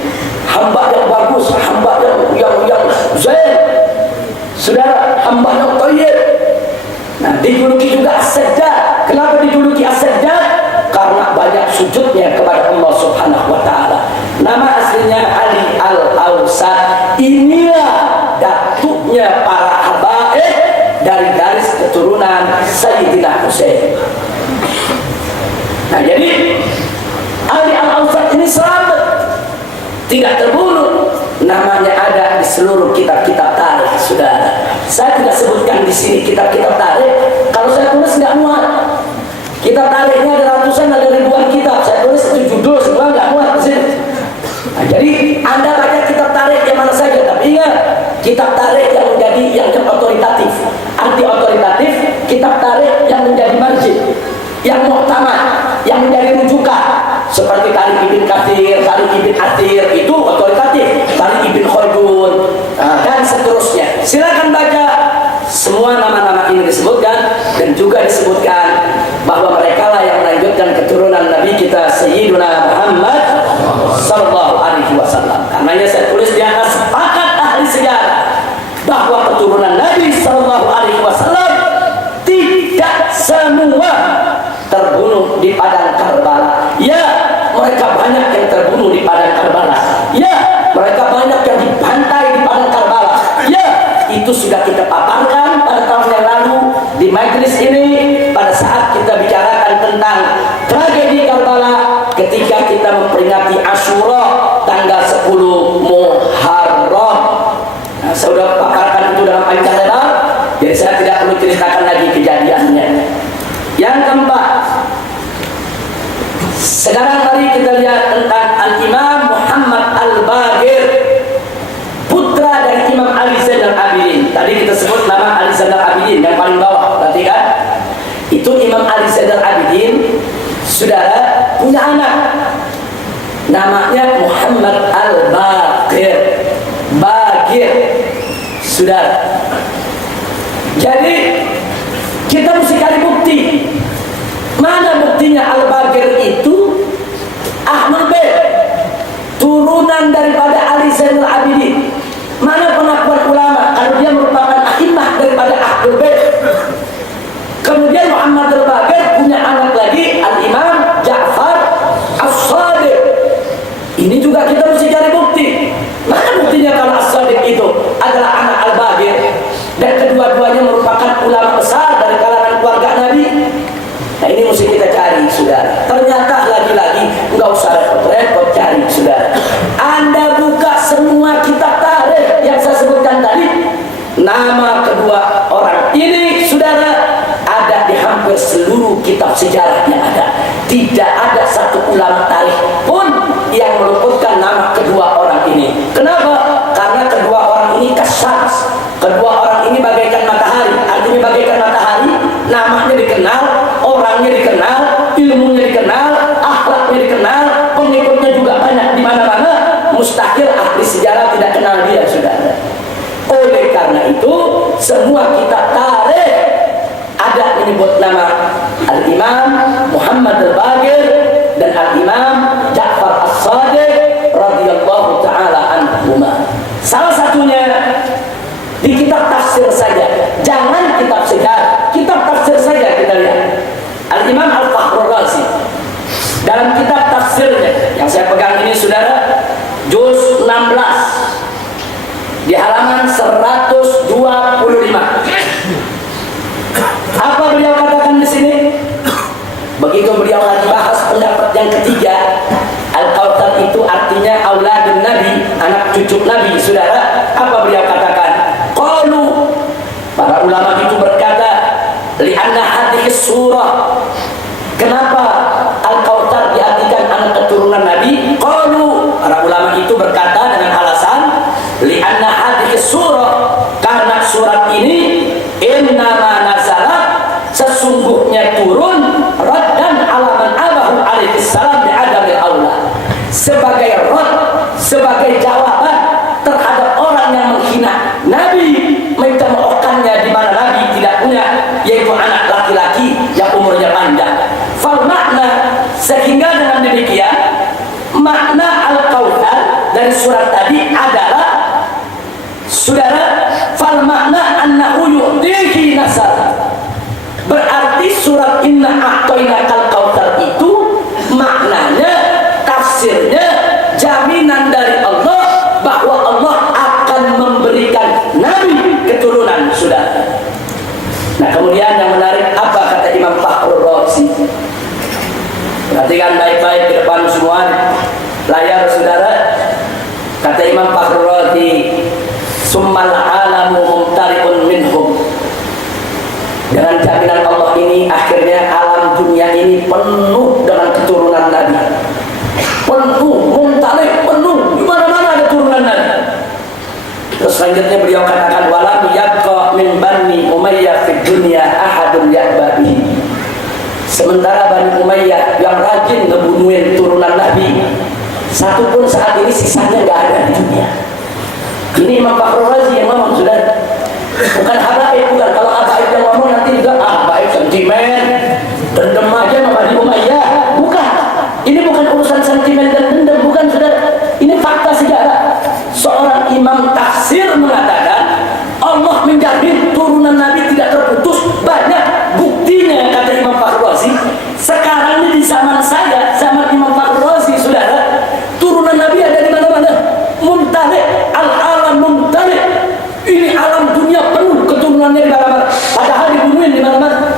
hamba yang bagus, hamba yang zain, saudara, hamba yang thayyib. Nah, dijuluki juga As-Sajjad. Kenapa dijuluki As-Sajjad? Karena banyak sujudnya kepada Allah Subhanahu wa taala. Nama aslinya Ali al-Awsat. Inilah datuknya para habaib dari garis keturunan Sayyidina Husain. Nah, jadi Ali al-Awsat ini selamat, tidak terbunuh. Namanya ada di seluruh kitab-kitab tarikh, saudara. Saya tidak sebutkan di sini kitab-kitab tarikh. Kalau saya tulis nggak muat. Kitab tarikhnya ada ratusan, ada ribuan kitab. Saya tulis itu judul semua nggak muat di sini. Nah, jadi Anda baca kitab tarikh yang mana saja, tapi ingat kitab tarikh yang menjadi yang otoritatif. Anti otoritatif, kitab tarikh yang menjadi marji, yang muhtamad, yang menjadi rujukan. Seperti Tarikh Ibn Katsir, Tarikh Ibn Athir, itu otoritatif. Tarikh Ibn Khaldun, dan seterusnya. Silakan baca. Semua nama-nama ini disebutkan, dan juga disebutkan bahwa mereka lah yang melanjutkan keturunan Nabi kita Sayyiduna Muhammad sallallahu alaihi wasallam. Karenanya saya tulis di atas sepakat ahli sejarah bahwa keturunan Nabi sallallahu alaihi wasallam tidak semua terbunuh di Padang Karbala. Ya, mereka banyak yang terbunuh di Padang Karbala. Ya, mereka banyak yang dibantai di Padang Karbala. Ya, itu sudah kita paparkan pada tahun yang lalu di majelis ini pada saat kita bicarakan tentang tragedi Karbala ketika kita memperingati Asyura tanggal 10 Muharram. Nah, saya sudah paparkan itu dalam panjang lebar, jadi saya tidak perlu ceritakan lagi kejadiannya. Yang keempat, sekarang mari kita lihat tentang Al-Imam Muhammad Al-Baqir, putra dari Imam Ali Zainal Abidin. Tadi kita sebut nama Ali Zainal Abidin yang paling bawah, berarti kan? Itu Imam Ali Zainal Abidin, saudara, punya anak namanya Muhammad Al-Baqir. Baqir, saudara. Jadi kita mesti cari bukti. Mana buktinya Al-Baqir itu Ahlul Bait, turunan daripada Ali Zainal Abidin? Mana pengakuan ulama kalau dia merupakan a'immah daripada Ahlul Bait? Kemudian Muhammad Al-Baqir punya anak lagi, Al-Imam Ja'far As-Shadiq. Ini juga kita mesti cari bukti. Mana buktinya kalau As-Shadiq itu adalah anak Al-Baqir dan kedua-duanya merupakan ulama besar dari kalangan keluarga Nabi? Nah, ini mesti kita cari, saudara. Ternyata lagi-lagi nggak usah repot-repot cari, saudara. Anda buka semua kitab tarikh yang saya sebutkan tadi, nama kedua orang ini, saudara, ada di hampir seluruh kitab sejarah yang ada. Tidak ada satu ulama tarikh pun yang meluputkan nama kedua orang ini. Kenapa? Karena kedua orang ini kasyams. Kedua orang ini bagaikan matahari. Artinya bagaikan matahari, namanya dikenal, orangnya dikenal, ilmunya dikenal, akhlaknya dikenal, pengikutnya juga banyak di mana-mana. Mustahil ahli sejarah tidak kenal dia, saudara. Oleh karena itu, semua kitab tarikh ada menyebut nama Al-Imam Muhammad Al-Baqir dan Al-Imam Ja'far As-Shadiq radhiyallahu ta'ala anhuma. Salah satunya di kitab tafsir saja, jangan kitab sejarah, kitab tafsir saja kita lihat. Al-Imam Al-Fakhrur Razi dalam kitab tafsirnya yang saya pegang ini saudara, juz 16 di halaman 125. Apa beliau katakan di sini? Begitu beliau lagi bahas pendapat yang ketiga, Al-Kautsar itu artinya auladun Nabi, anak cucu Nabi, saudara. Apa beliau katakan? Qalu, para ulama itu berkata, li'anna hadhihi surah, kenapa Al-Kautsar diartikan anak keturunan Nabi? Qalu, para ulama itu berkata dengan alasan li'anna hadhihi surah, karena surat ini innama nazalat, sesungguhnya turun raddan alaman abahu alaihi salam bi'adamil aula, sebagai rad, sebagai jawaban terhadap orang yang menghina Nabi, mencemoohkannya di mana Nabi tidak punya, yaitu anak laki-laki yang umurnya panjang. Fal makna, sehingga dengan demikian makna Al-Kautsar dari surat tadi adalah, saudara, fal makna annahu yu'tihi nasar, berarti surat inna a'tainakal kautsar itu maknanya, tafsirnya, jaminan dari Allah bahwa Allah akan memberikan Nabi keturunan, saudara. Nah, kemudian yang menarik apa kata Imam Fakhrur Razi? Perhatikan baik-baik ke depan semua layar, saudara. Kata Imam Fakhrur Razi, summal alamu mumtari'un minhum, dengan jaminan Allah ini akhirnya alam dunia ini penuh dengan keturunan Nabi, penuh, mumtari', penuh, di mana-mana ada turunan Nabi. Terus selanjutnya beliau katakan, walam yabqa min bani Umayyah fid dunya ahadun ya'ba bihi, sementara Bani Umayyah yang rajin ngebunuhin turunan Nabi, satu pun saat ini sisanya nggak ada di dunia. Ini Imam Fakhrur Razi yang ngomong, saudara, bukan habaib, bukan. Kalau habaib yang ngomong nanti juga habaib sentimen, dendam aja sama Bani Umayyah, bukan. Ini bukan urusan sentimen dan dendam, bukan, saudara. Ini fakta sejarah. Seorang imam tafsir mengatakan Allah menjamin turunan Nabi tidak terputus, banyak buktinya, kata Imam Fakhrur Razi. Sekarang ini di zaman saya, zaman Imam Fakhrur Razi, saudara, turunan Nabi ada di mana-mana. Mumtali', al-alam mumtali', ini alam dunia penuh keturunannya di mana-mana. Padahal dibunuhin di mana-mana,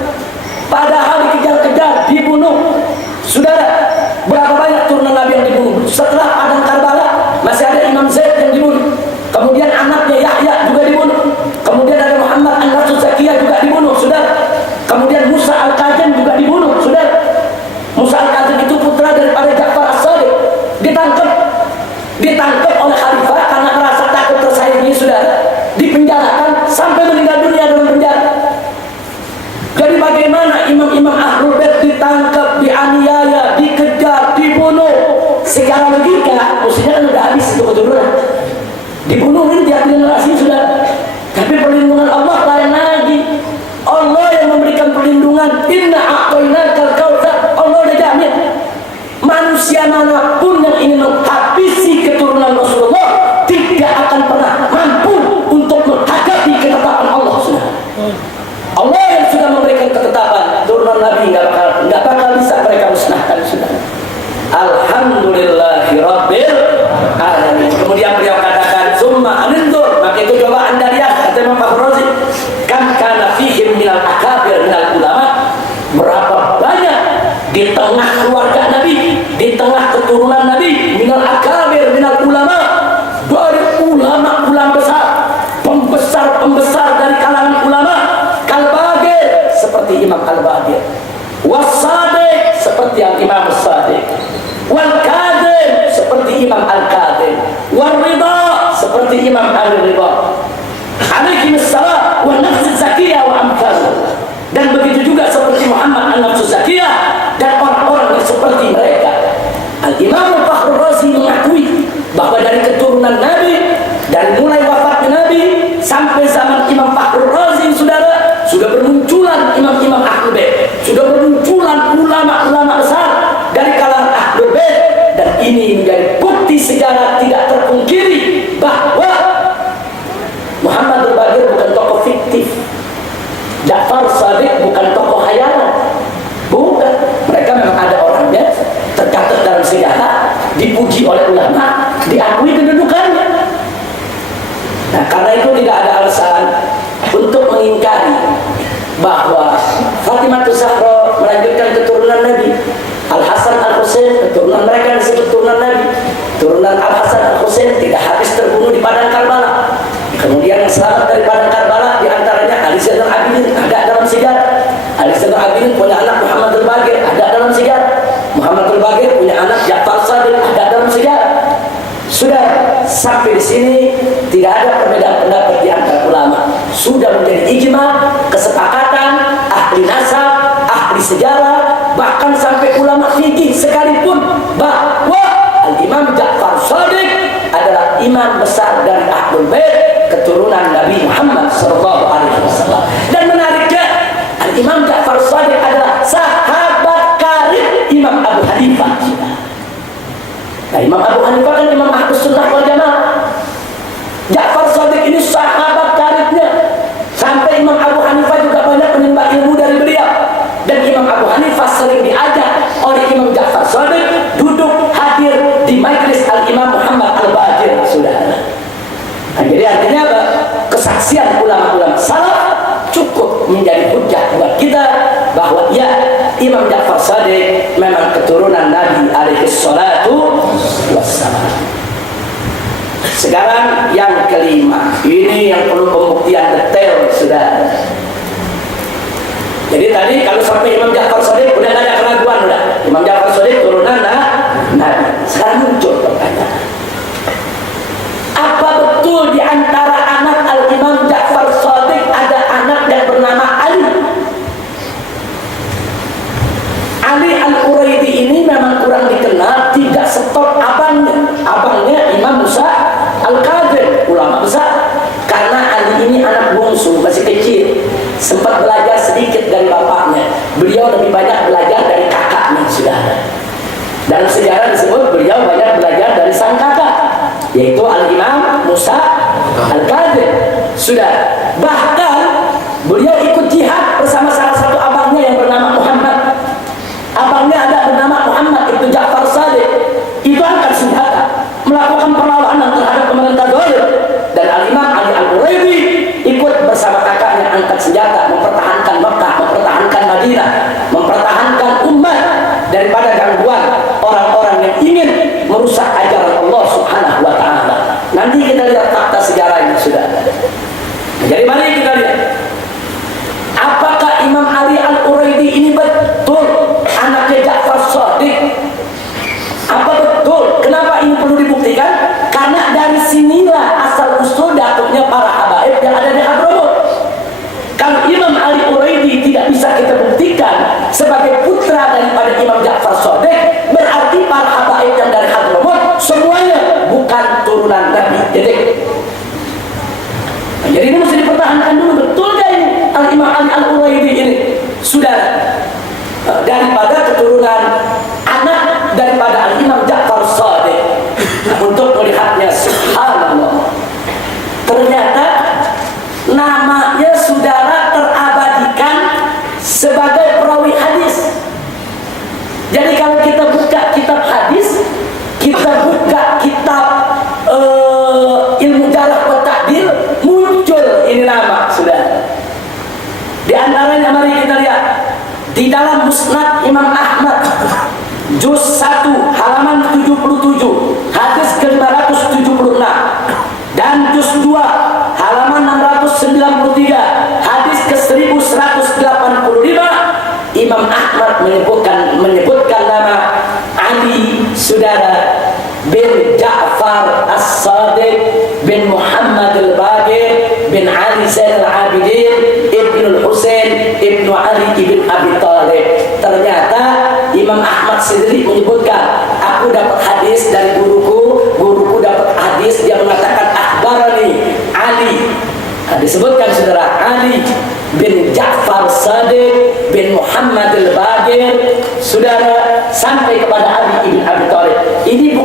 padahal dikejar-kejar, dibunuh, saudara. Berapa banyak turunan Nabi yang dibunuh? Setelah Padang Karbala masih ada Imam Zaid yang dibunuh, kemudian anaknya Yahya juga dibunuh, kemudian ada Muhammad An-Nafsu Zakiyah juga dibunuh, saudara. Kemudian Musa Al-Kazim juga dibunuh, saudara. Musa Al-Kazim itu putra daripada Ja'far As-Shadiq, ditangkap oleh khalifah karena merasa takut tersaingi, saudara, dipenjarakan sampai meninggal dunia dalam penjara. Jadi bagaimana imam-imam Ahlul Bait ditangkap, dianiaya, dikejar, dibunuh? Secara logika mestinya kan udah habis itu keturunan, dibunuh ini tiap generasi, saudara. Tapi perlindungan Allah lain lagi. Allah yang memberikan perlindungan. Inna a'tainakal kautsar, Allah udah jamin manusia manapun yang ingin menghabisi keturunan Rasulullah tidak akan pernah mampu untuk menghadapi ketetapan Allah, saudara. Allah yang sudah memberikan ketetapan, turunan Nabi nggak bakal bisa mereka musnahkan, saudara. Alhamdulillahi Rabbil Alamin. Kemudian beliau katakan, summa anindur, maka itu coba anda lihat, kata Imam Fakhrur Razi, kan kana fihim minal akabir minal ulama, berapa banyak di tengah keluarga Nabi, di tengah keturunan Nabi, minal akabir minal ulama, dari ulama-ulama besar, pembesar-pembesar dari kalangan ulama, Al-Baqir seperti Imam Al-Baqir, was-Shadiq seperti Imam As-Shadiq, wal-Kadzim seperti Imam Al-Kadzim, wal-Ridha seperti Imam Al-Ridha, alaihi wassalam, wa nafs zakiyah wa amthal, dan begitu juga seperti Muhammad An-Nafsu Zakiyah dan orang-orang yang seperti mereka. Al-Imam Fakhrur Razi mengakui bahwa dari keturunan Nabi, dari mulai wafatnya Nabi sampai zaman Imam Fakhrur Razi, saudara, sudah bermunculan imam-imam Ahlul ini menjadi bukti sejarah tidak terpungkiri bahwa Muhammad al-Baqir bukan tokoh fiktif, Ja'far Shadiq bukan tokoh hayalan, bukan. Mereka memang ada orangnya, tercatat dalam sejarah, dipuji oleh ulama, diakui kedudukannya. Nah, karena itu tidak ada alasan untuk mengingkari bahwa Fatimah Zahra melanjutkan keturunan Nabi. Al-Hasan Al-Husain, keturunan mereka disebut keturunan Nabi. Turunan Al-Hasan Al-Husain tidak habis terbunuh di padang Karbala. Kemudian yang selamat dari padang Karbala diantaranya Ali Zainal Abidin, ada dalam sejarah. Ali Zainal Abidin punya anak Muhammad al-Baqir, ada dalam sejarah. Muhammad al-Baqir punya anak Ja'far Shadiq, ada dalam sejarah. Sudah sampai di sini tidak ada perbedaan pendapat di antara ulama. Sudah menjadi ijma, kesepakatan ahli nasab, ahli sejarah, bahkan sampai ulama fikih sekalipun bahwa Al-Imam Ja'far Shadiq adalah imam besar dari Ahlul Bait, keturunan Nabi Muhammad SAW. Dan menariknya, Al-Imam Ja'far Shadiq adalah sahabat karib Imam Abu Hanifah. Nah, Imam Abu Hanifah kan Imam Ahlus Sunnah wal Jamaah. Ja'far Shadiq ini sahabat karibnya. Sampai Imam Abu Hanifah juga banyak menimba ilmu dari beliau. Dan Imam Abu Hanifah sering diajak oleh Imam Ja'far Shadiq duduk hadir di majlis Al-Imam Muhammad al-Baqir. Sudah. Nah, jadi artinya apa? Kesaksian ulama-ulama salaf cukup menjadi hujjah buat kita bahwa ya, Imam Ja'far Shadiq memang keturunan Nabi alaihi salatu wassalam. Sekarang yang kelima, ini yang perlu pembuktian detail, sudah. Jadi tadi kalau sampai Imam Ja'far Shadiq udah ada keraguan, udah. Imam Ja'far Shadiq turunan Nabi. Sekarang muncul pertanyaan. Apa betul di antara anak Al-Imam Ja'far Shadiq ada anak yang bernama Ali? Ali Al-Quraidi ini memang kurang dikenal, tidak stop abangnya. Abangnya Imam Musa Al-Qadir, ulama besar. Karena Ali ini anak bungsu, masih kecil, sempat belajar sedikit dari bapaknya. Beliau lebih banyak belajar dari kakaknya, saudara. Dalam sejarah disebut beliau banyak belajar dari sang kakak, yaitu Al-Imam Musa Al-Qadir. Sudah. Bahkan beliau ikut jihad bersama salah satu abangnya yang bernama Muhammad. Abangnya ada bernama Muhammad, itu Ja'far Shadiq. Itu angkat senjata, melakukan perlawanan terhadap pemerintah zalim. Dan Al-Imam Ali Al-Quraidi ikut bersama kakaknya angkat senjata, mempertahankan Mekah, mempertahankan Madinah, mempertahankan umat daripada gangguan orang-orang yang ingin merusak ajaran Allah Subhanahu wa ta'ala. Nanti kita lihat fakta sejarahnya, sudah. Jadi mari kita lihat, apakah Imam Ali Al-Quraidi ini betul anaknya Ja'far Shadiq? Apa betul? Kenapa ini perlu dibuktikan? Karena dari sinilah asal usul datuknya para habaib yang ada di Hadramut. Kalau Imam Ali Quraidi tidak bisa kita buktikan sebagai putra daripada Imam Ja'far Shadiq, berarti para habaib yang dari Hadramut semuanya bukan turunan Nabi. Jadi ini mesti dipertahankan dulu, betul gak ini Al-Imam Ali Al-Quraidi ini sudah daripada keturunan anak daripada Al-Imam Ja'far Shadiq. Untuk melihatnya, subhanallah, ternyata namanya saudara terabadikan sebagai perawi hadis. Jadi kalau kita buka kitab hadis, kita buka kitab ilmu jarh wa ta'dil, muncul ini nama, sudah. Di antaranya mari kita lihat di dalam Musnad Imam Ahmad juz 1 halaman 77 hadis ke-576, dan juz 2 halaman 693 hadis ke-1185, Imam Ahmad menyebutkan nama Ali, saudara, bin Ja'far As-Shadiq bin Muhammad Al-Baqir bin Ali Zainal Abidin ibn Husain ibn Ali ibn Abi Thalib. Ternyata Imam Ahmad sendiri menyebutkan, aku dapat hadis dari guruku dapat hadis, dia mengatakan akhbarani Ali. Nah, disebutkan saudara, Ali bin Ja'far Shadiq bin Muhammad Al-Baqir, saudara, sampai kepada Ali ibn Abi Thalib. Ini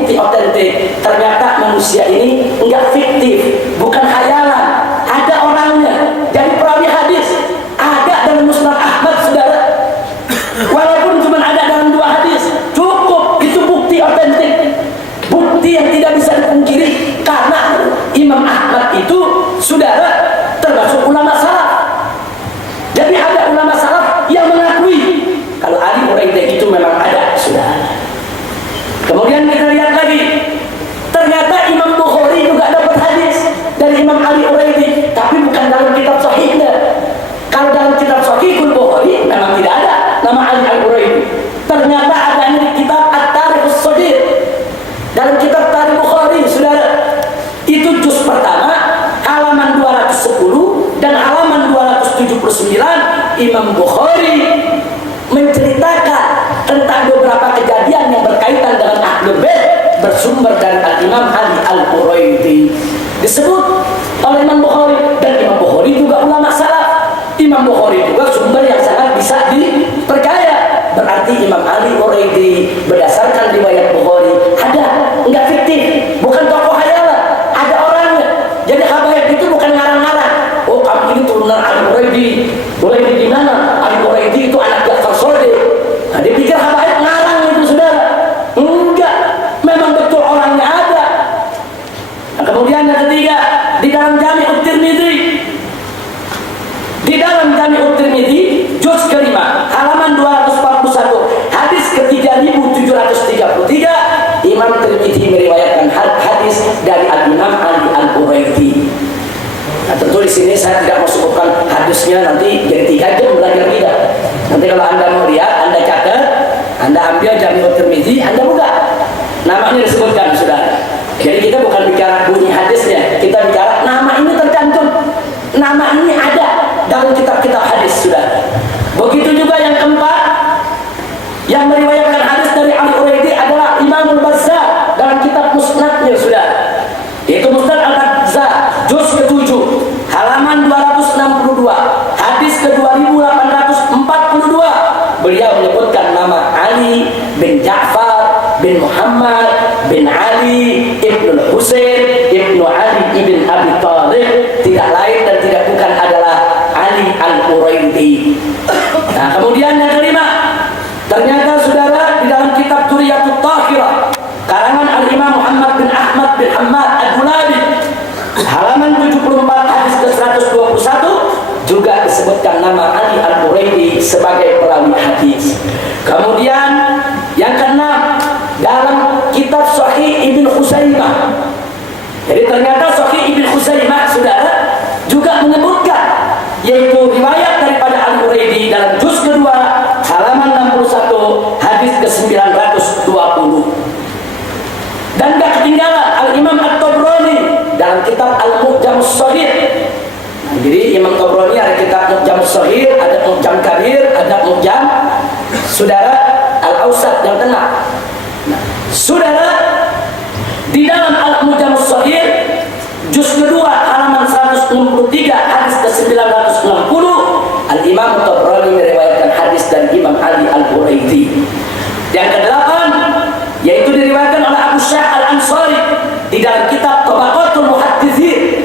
Imam Bukhari menceritakan tentang beberapa kejadian yang berkaitan dengan Ahlul Bait bersumber dari Imam Ali Al-Quraidi. Disebut oleh Imam Bukhari, dan Imam Bukhari juga ulama salaf. Imam Bukhari juga sumber yang sangat bisa dipercaya. Berarti Imam Ali Al-Quraidi berdasarkan riwayat Bukhari ada, enggak fiktif, bukan tokoh hayalan, ada orangnya. Jadi habaib itu bukan ngarang-ngarang. Oh, kamu ini turunan Ali Al-Quraidi. Boleh di mana? Ali Al-Quraidi itu anak Ja'far Shadiq. Nah, dipikir habaib ngarang itu, saudara. Enggak, memang betul orangnya ada. Nah, kemudian yang ketiga, di dalam Jami' Tirmidzi, juz ke-5 halaman 241, hadis ke-3733, Imam Tirmidzi meriwayatkan hadis dari Imam Ali Al-Quraidi. Nah, tentu di sini saya tidak mau sebutkan hadisnya, nanti jadi 3 jam belajar kita. Nanti kalau Anda mau lihat, Anda catat, Anda ambil Jami' Tirmidzi, Anda buka. Namanya disebutkan, saudara. Jadi kita bukan bicara bunyi hadisnya, kita bicara nama ini tercantum. Nama ini ada dalam kitab-kitab hadis, saudara. Begitu juga yang keempat, yang meriwayatkan hadis dari Ali Al-Quraidi adalah Imam Al-Bazzar dalam kitab Musnadnya, saudara. Yaitu Musnad Al-Bazzar, juz ke-7, halaman 262, hadis ke-2842. Beliau menyebutkan nama Ali bin Ja'far bin Muhammad bin Ali ibn Husain ibn Ali ibn Abi Thalib, tidak lain dan tidak bukan adalah Ali Al-Quraidi. Nah, kemudian yang kelima, ternyata saudara, di dalam kitab Duriyatut Tahirah karangan Al-Imam Muhammad bin Ahmad bin Hamad Ad-Dulabi, halaman 74 hadis ke-121, juga disebutkan nama Ali Al-Quraidi sebagai perawi hadis. Kemudian yang keenam, dalam kitab Sahih Ibn Khuzaimah. Jadi ternyata Sahih Ibn Khuzaimah, saudara, juga menyebutkan, yaitu riwayat daripada Al-Quraidi dalam juz kedua halaman 61 hadis ke-920. Dan gak ketinggalan Al-Imam At-Tabrani dalam kitab Al-Mu'jamus Shaghir. Jadi Imam Tabrani ada kitab Mu'jamus Shaghir, ada Mu'jam Kabir, ada Mu'jam, saudara, Al-Awsat yang tengah. Nah, saudara, di dalam Al-Mu'jamus Shaghir juz kedua halaman 163 hadis ke-960, Al-Imam Tabrani meriwayatkan hadis dari Imam Ali Al-Quraidi. Yang kedelapan, yaitu diriwayatkan oleh Abu Syah Al-Ansari di dalam kitab Tabaqatul Muhadditsin.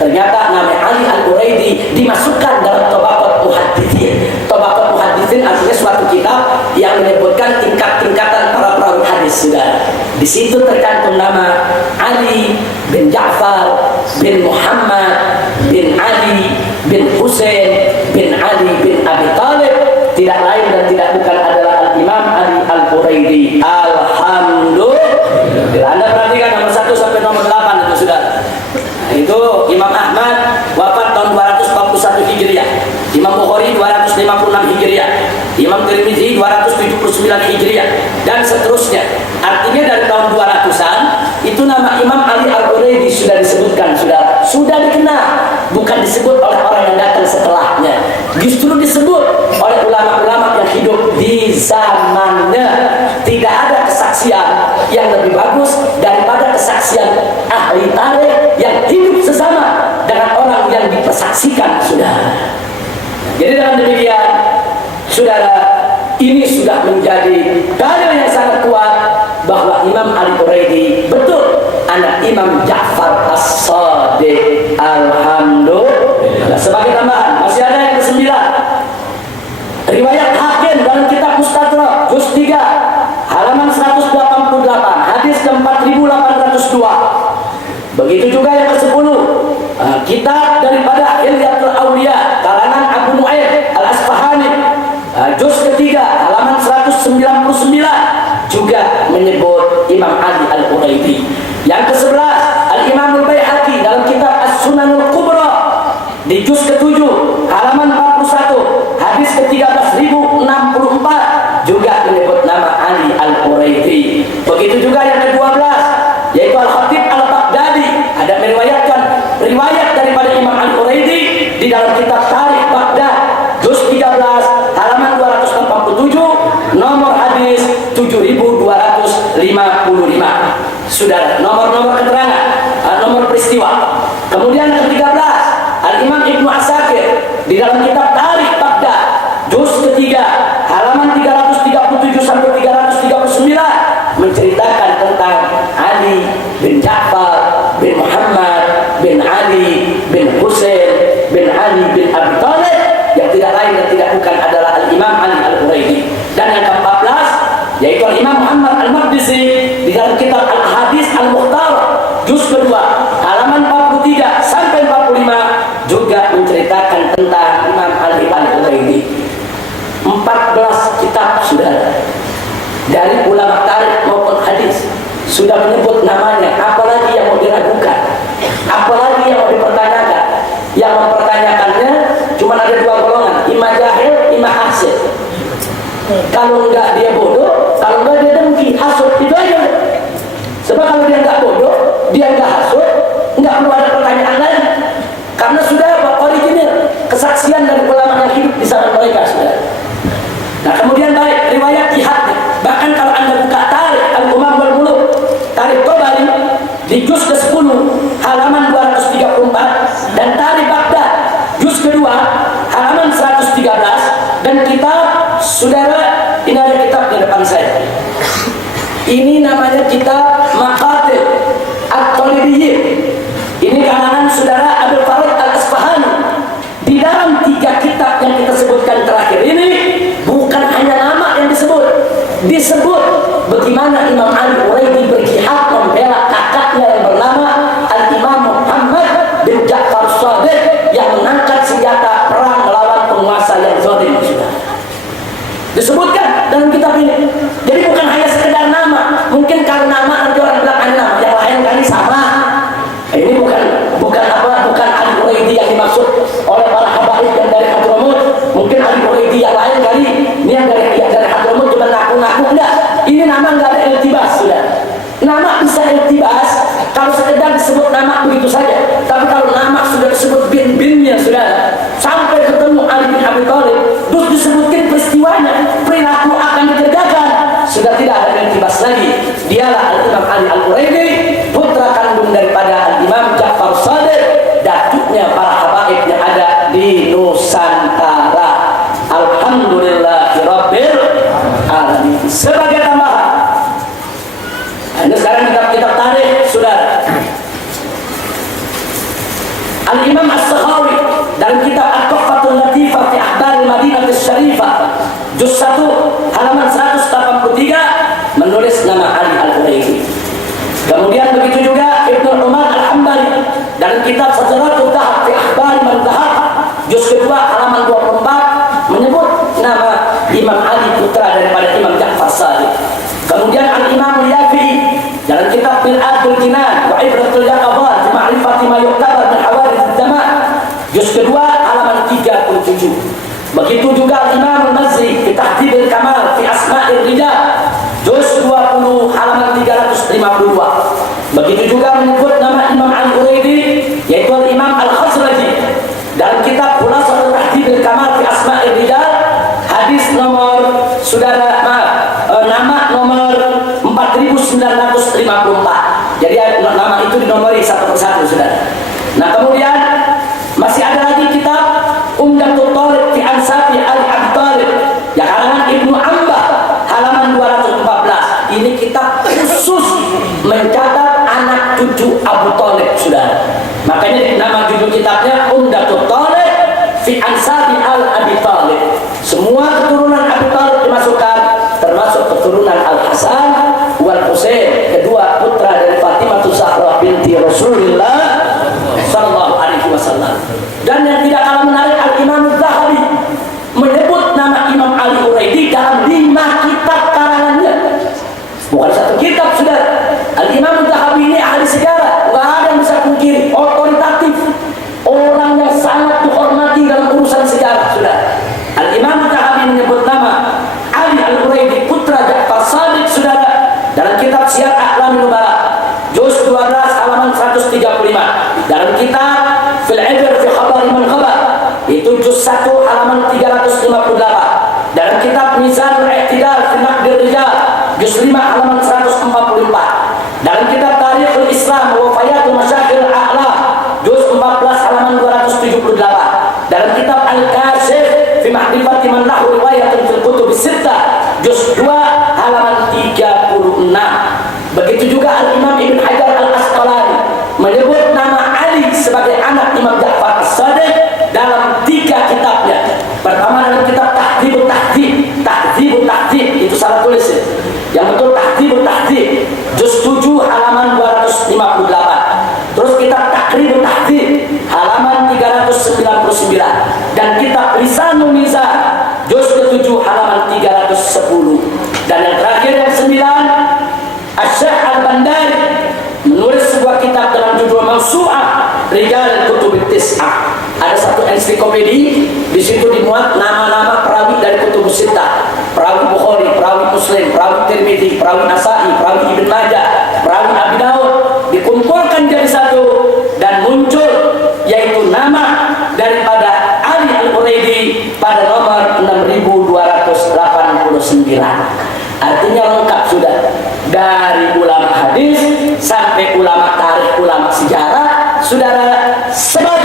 Ternyata nama Ali Al-Quraidi dimasukkan dalam Tabaqat Muhadditsin. Tabaqat Muhadditsin artinya suatu kitab yang menyebutkan tingkat-tingkatan para perawi hadis, saudara. Di situ tercantum nama Ali bin Ja'far bin Muhammad bin Ali bin Husain bin Ali bin Abi Thalib, tidak lain dan tidak bukan adalah Al-Imam Ali Al-Quraidi. Alhamdulillah. Anda perhatikan nomor 1 sampai nomor 8 itu, sudah. Nah, itu Imam Ahmad wafat tahun 241 Hijriah, Imam Bukhari 256 Hijriah, Imam Tirmidzi 279 Hijriah, dan seterusnya. Artinya dari tahun 200-an itu nama Imam Ali Al-Quraidi sudah disebutkan, sudah dikenal, bukan disebut oleh orang yang datang setelahnya, justru disebut oleh ulama-ulama yang hidup di zamannya. Tidak ada kesaksian yang lebih bagus daripada kesaksian ahli tarikh yang hidup sesama dengan orang yang dipersaksikan, saudara. Jadi dengan demikian, saudara, ini sudah menjadi dalil yang sangat kuat bahwa Imam Ali Quraidi betul anak Imam Ja'far As-Shadiq. Alhamdulillah. Sebagai tambahan, masih ada yang ke-9, riwayat Hakim dalam kitab Mustadrak juz 3 halaman 188 hadis ke-4802. Begitu juga yang ke-10, kitab daripada Hilyatul Awliya karangan Abu Nu'aim Al-Asfahani, juz ketiga halaman 199, juga menyebut Imam Ali Al-Quraidi. Yang ke-11, Al-Imam Al-Baihaqi dalam kitab As-Sunanul Kubra di juz ke-7 halaman 41 hadis ke-13.064, juga menyebut nama Ali Al-Quraidi. Begitu juga yang ke-12, yaitu Al-Khatib Al-Baghdadi ada meriwayatkan riwayat daripada Imam Al-Quraidi di dalam kitab Tarikh Baghdad Tarikh Baghdad juz ketiga halaman 337 sampai 339 menceritakan tentang Ali bin Ja'far bin Muhammad bin Ali bin Husain bin Ali bin Abi Thalib yang tidak lain dan tidak bukan adalah Al-Imam Ali Al-Quraidi. Dan yang ke-14 yaitu Al-Imam Muhammad Al-Maqdisi di dalam kitab Al-Hadis Al-Mukhtar juz kedua halaman 43 sampai 45 juga menceritakan tentang Imam Ali Al-Quraidi. 14 kitab sudah dari ulama tarikh maupun hadis sudah menyebut namanya, apalagi yang mau diragukan, apalagi yang mau dipertanyakan. Yang mempertanyakannya cuma ada dua golongan, imam jahil, imam hasid. Kalau enggak dia bodoh, kalau enggak dia dengki, hasud, itu aja. Sebab kalau dia enggak bodoh, dia enggak hasud, enggak perlu ada pertanyaan lain. Karena sudah original kesaksian dari ulama yang hidup di zaman mereka sudah. Nah kemudian baik riwayat jihadnya. Bahkan kalau anda buka Tarikh Al-Umam wal Muluk, Tarikh Tabari di juz ke-10 halaman 234 dan Tarikh Baghdad juz kedua halaman 113 dan kitab saudara ini ada kitab di depan saya. Ini namanya kitab Maqatil At-Talibiyyin. Ini karangan saudara Abdul Farid Al-Asfahani. Di dalam 3 kitab yang kita sebutkan terakhir ini bukan hanya nama yang disebut bagaimana Imam Ali Quraidi berjihad membela kakaknya yang bernama Al-Imam Muhammad bin Ja'far Shadiq yang mengangkat senjata perang melawan penguasa yang zalim. Disebutkan dalam kitab ini. Jadi bukan hanya sekedar nama. Mungkin kalau nama nanti orang bilang ada nama yang lain kali sama. Ini bukan Ali Quraidi yang dimaksud oleh para habaib yang dari Hadramut. Mungkin Ali Quraidi yang lain kali. Ini yang dari Hadramut cuma ngaku-ngaku, enggak. Ini nama enggak ada iltibas sudah. Nama bisa iltibas kalau sekedar disebut nama begitu saja. Tapi kalau nama sudah disebut bin-binnya sudah sampai ketemu Ali bin Abi Thalib, terus disebutkan peristiwanya, perilaku akan dikerjakan, sudah tidak ada iltibas lagi. Dialah Al-Imam Ali Al-Quraidi, putra kandung daripada Al-Imam Ja'far Shadiq, datuknya para habaib yang ada di Nusantara. Alhamdulillahirabbil alamin. Sebagai tambahan, ini sekarang kitab-kitab tarikh sudah. Al-Imam As-Sakhawi dalam kitab At-Tuhfatul Latifah fi Ahbar Madinah Asy-Syarifah juz 1 halaman 183 menulis nama Ali Al-Quraidi. Kemudian begitu juga Ibnu Umar Al-Hambali dalam kitab Sajaratul Dhahab fi Ahbar Madhab juz kedua halaman 24 menyebut nama Imam Ali putra daripada Imam Ja'far Shadiq. Kemudian Al-Imam Al-Yafi'i dalam kitab Bil'adul Jinan wa Ibratul Yaqadhan fi Ma'rifati ma yu'tabar min hawadits zaman juz kedua halaman 37. Begitu juga Al-Imam Al-Mazri fi Tahdhibul Kamal fi Asma'ir Rijal juz 20 halaman 352. Begitu juga menyebut nama Imam Al-Quraidi yaitu Al-Imam Al-Khazraji dalam kitab Khulasatul Tahdhibul Kamal fi Asma'ir Rijal hadis nomor saudara nama nomor 4954. Jadi nama itu dinomori satu persatu saudara. Nah kemudian masih ada lagi kitab Umdatul Talib fi Ansabi Al-Abi Thalib yang karangan Ibnu Ambah halaman 214. Ini kitab khusus mencatat anak cucu Abu Thalib saudara. Makanya nama judul kitabnya Umdatul Talib fi Ansabi Al-Abi Thalib. Semua keturunan Abi Thalib dimasukkan, termasuk keturunan Al-Hasan wal Husain, kedua putra dari Fatimah Zahra binti Rasulullah sallallahu alaihi wasallam. Dan yang tidak kalah menarik, Al-Imam Az-Zahabi menyebut nama Imam Ali Quraidi dalam 5 kitab karangannya. Bukan satu kitab sudah. Al-Imam Az-Zahabi ini ahli sejarah, enggak ada yang bisa pungkiri, otoritatif, orang yang sangat dihormati dalam urusan sejarah sudah. Al-Imam Az-Zahabi menyebut nama Ali Al-Quraidi putra Ja'far Shadiq saudara dalam kitab Syiar A'lamin Nubala juz 12 halaman 135, dalam kitab Fil Ibr fi Khabar Man Khabar itu juz 1 halaman 358, dalam kitab Mizanul I'tidal fi Naqdir Rijal juz 5 halaman 144, dalam kitab Tarikhul Islam wa Fayatul Masyakhir A'la juz 14 halaman 278, dalam kitab Al-Kashif ma'rifati man lahu riwayatun fil kutub sittah juz 2 halaman 36. Begitu juga Al-Imam Ibn Hajar Al-Asqalani menyebut nama Ali sebagai anak Imam Ja'far As-Shadiq dalam 3 kitabnya. Pertama dalam kitab Tahdzibut Tahdzib, Tahdzibut Tahdzib itu salah tulis ya. Yang betul Tahdzibut Tahdzib juz 7 halaman 258. Terus kitab Taqribut Tahdzib halaman 399 dan kitab Lisanul Mizan juz ke-7 halaman 310. Dan yang terakhir yang 9, Asy-Syaikh Al-Bandari menulis sebuah kitab dalam judul Mawsu'ah Rijal Kutub Tis'ah. Ada satu ensiklopedi, di situ dimuat nama-nama perawi dari kutub sittah, perawi Bukhari, perawi Muslim, perawi Tirmidzi, perawi Nasa'i, perawi Ibnu Majah, perawi Abi Daud, dikumpulkan jadi satu dan muncul yaitu nama daripada Ali Al-Quraidi pada nomor 6289. Artinya lengkap sudah, dari ulama hadis sampai ulama tarikh, ulama sejarah, saudara sebagai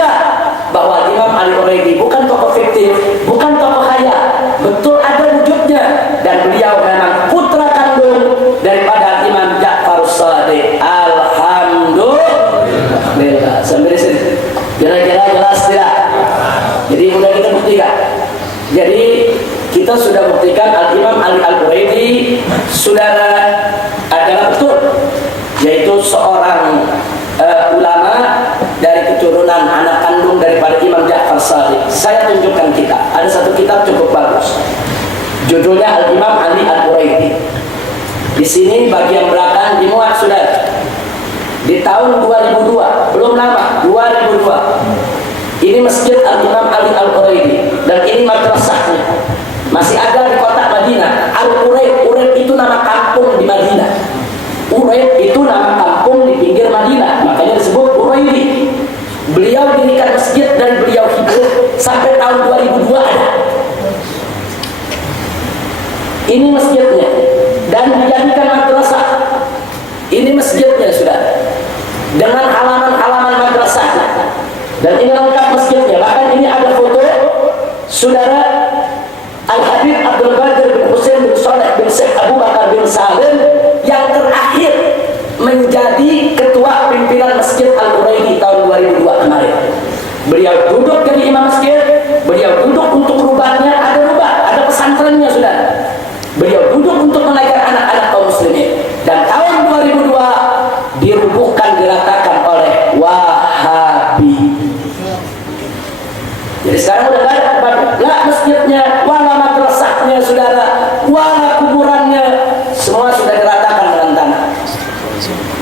bahwa Imam Ali Quraidi bukan tokoh fiktif, bukan tokoh khayal, betul ada wujudnya, dan beliau memang putra kandung daripada Imam Ja'far As-Shadiq. Alhamdulillah. Sampai di sini kira-kira jelas tidak? Jadi sudah kita buktikan. Jadi kita sudah buktikan Al-Imam Ali Al-Quraidi saudara adalah betul, yaitu seorang ulama dari keturunan anak kandung daripada Imam Ja'far Shadiq. Saya tunjukkan kita, ada satu kitab cukup bagus, judulnya Al-Imam Ali Al-Quraidi. Di sini bagian belakang dimuat sudah di tahun 2002, belum lama, 2002. Ini masjid Al-Imam Ali Al-Quraidi dan ini madrasahnya. Masih ada di kota Madinah. Al-Quraid, Quraid itu nama kampung di Madinah. Quraid itu nama kampung di pinggir Madinah, makanya disebut Quraidi. Beliau dirikan masjid dan beliau hidup sampai tahun 2002 ada. Ini masjidnya dan dijadikan madrasah. Ini masjidnya sudah dengan halaman-halaman madrasahnya. Dan ini lengkap masjidnya. Bahkan ini ada foto saudara Al-Habib Abdul Qadir bin Husain bin Saleh bin Syekh Abu Bakar bin Salim yang terakhir menjadi ketua pimpinan Masjid Al-Quraidi tahun 2002 kemarin. Beliau duduk jadi imam masjid, beliau duduk untuk rubahnya, ada pesantrennya sudah. Beliau duduk untuk mengajar anak-anak kaum muslimin. Dan tahun 2002 dirubuhkan, diratakan oleh Wahabi. Jadi sekarang udah nggak ada tempat, nggak masjidnya, wala madrasahnya saudara, wala kuburannya, semua sudah diratakan dengan tanah.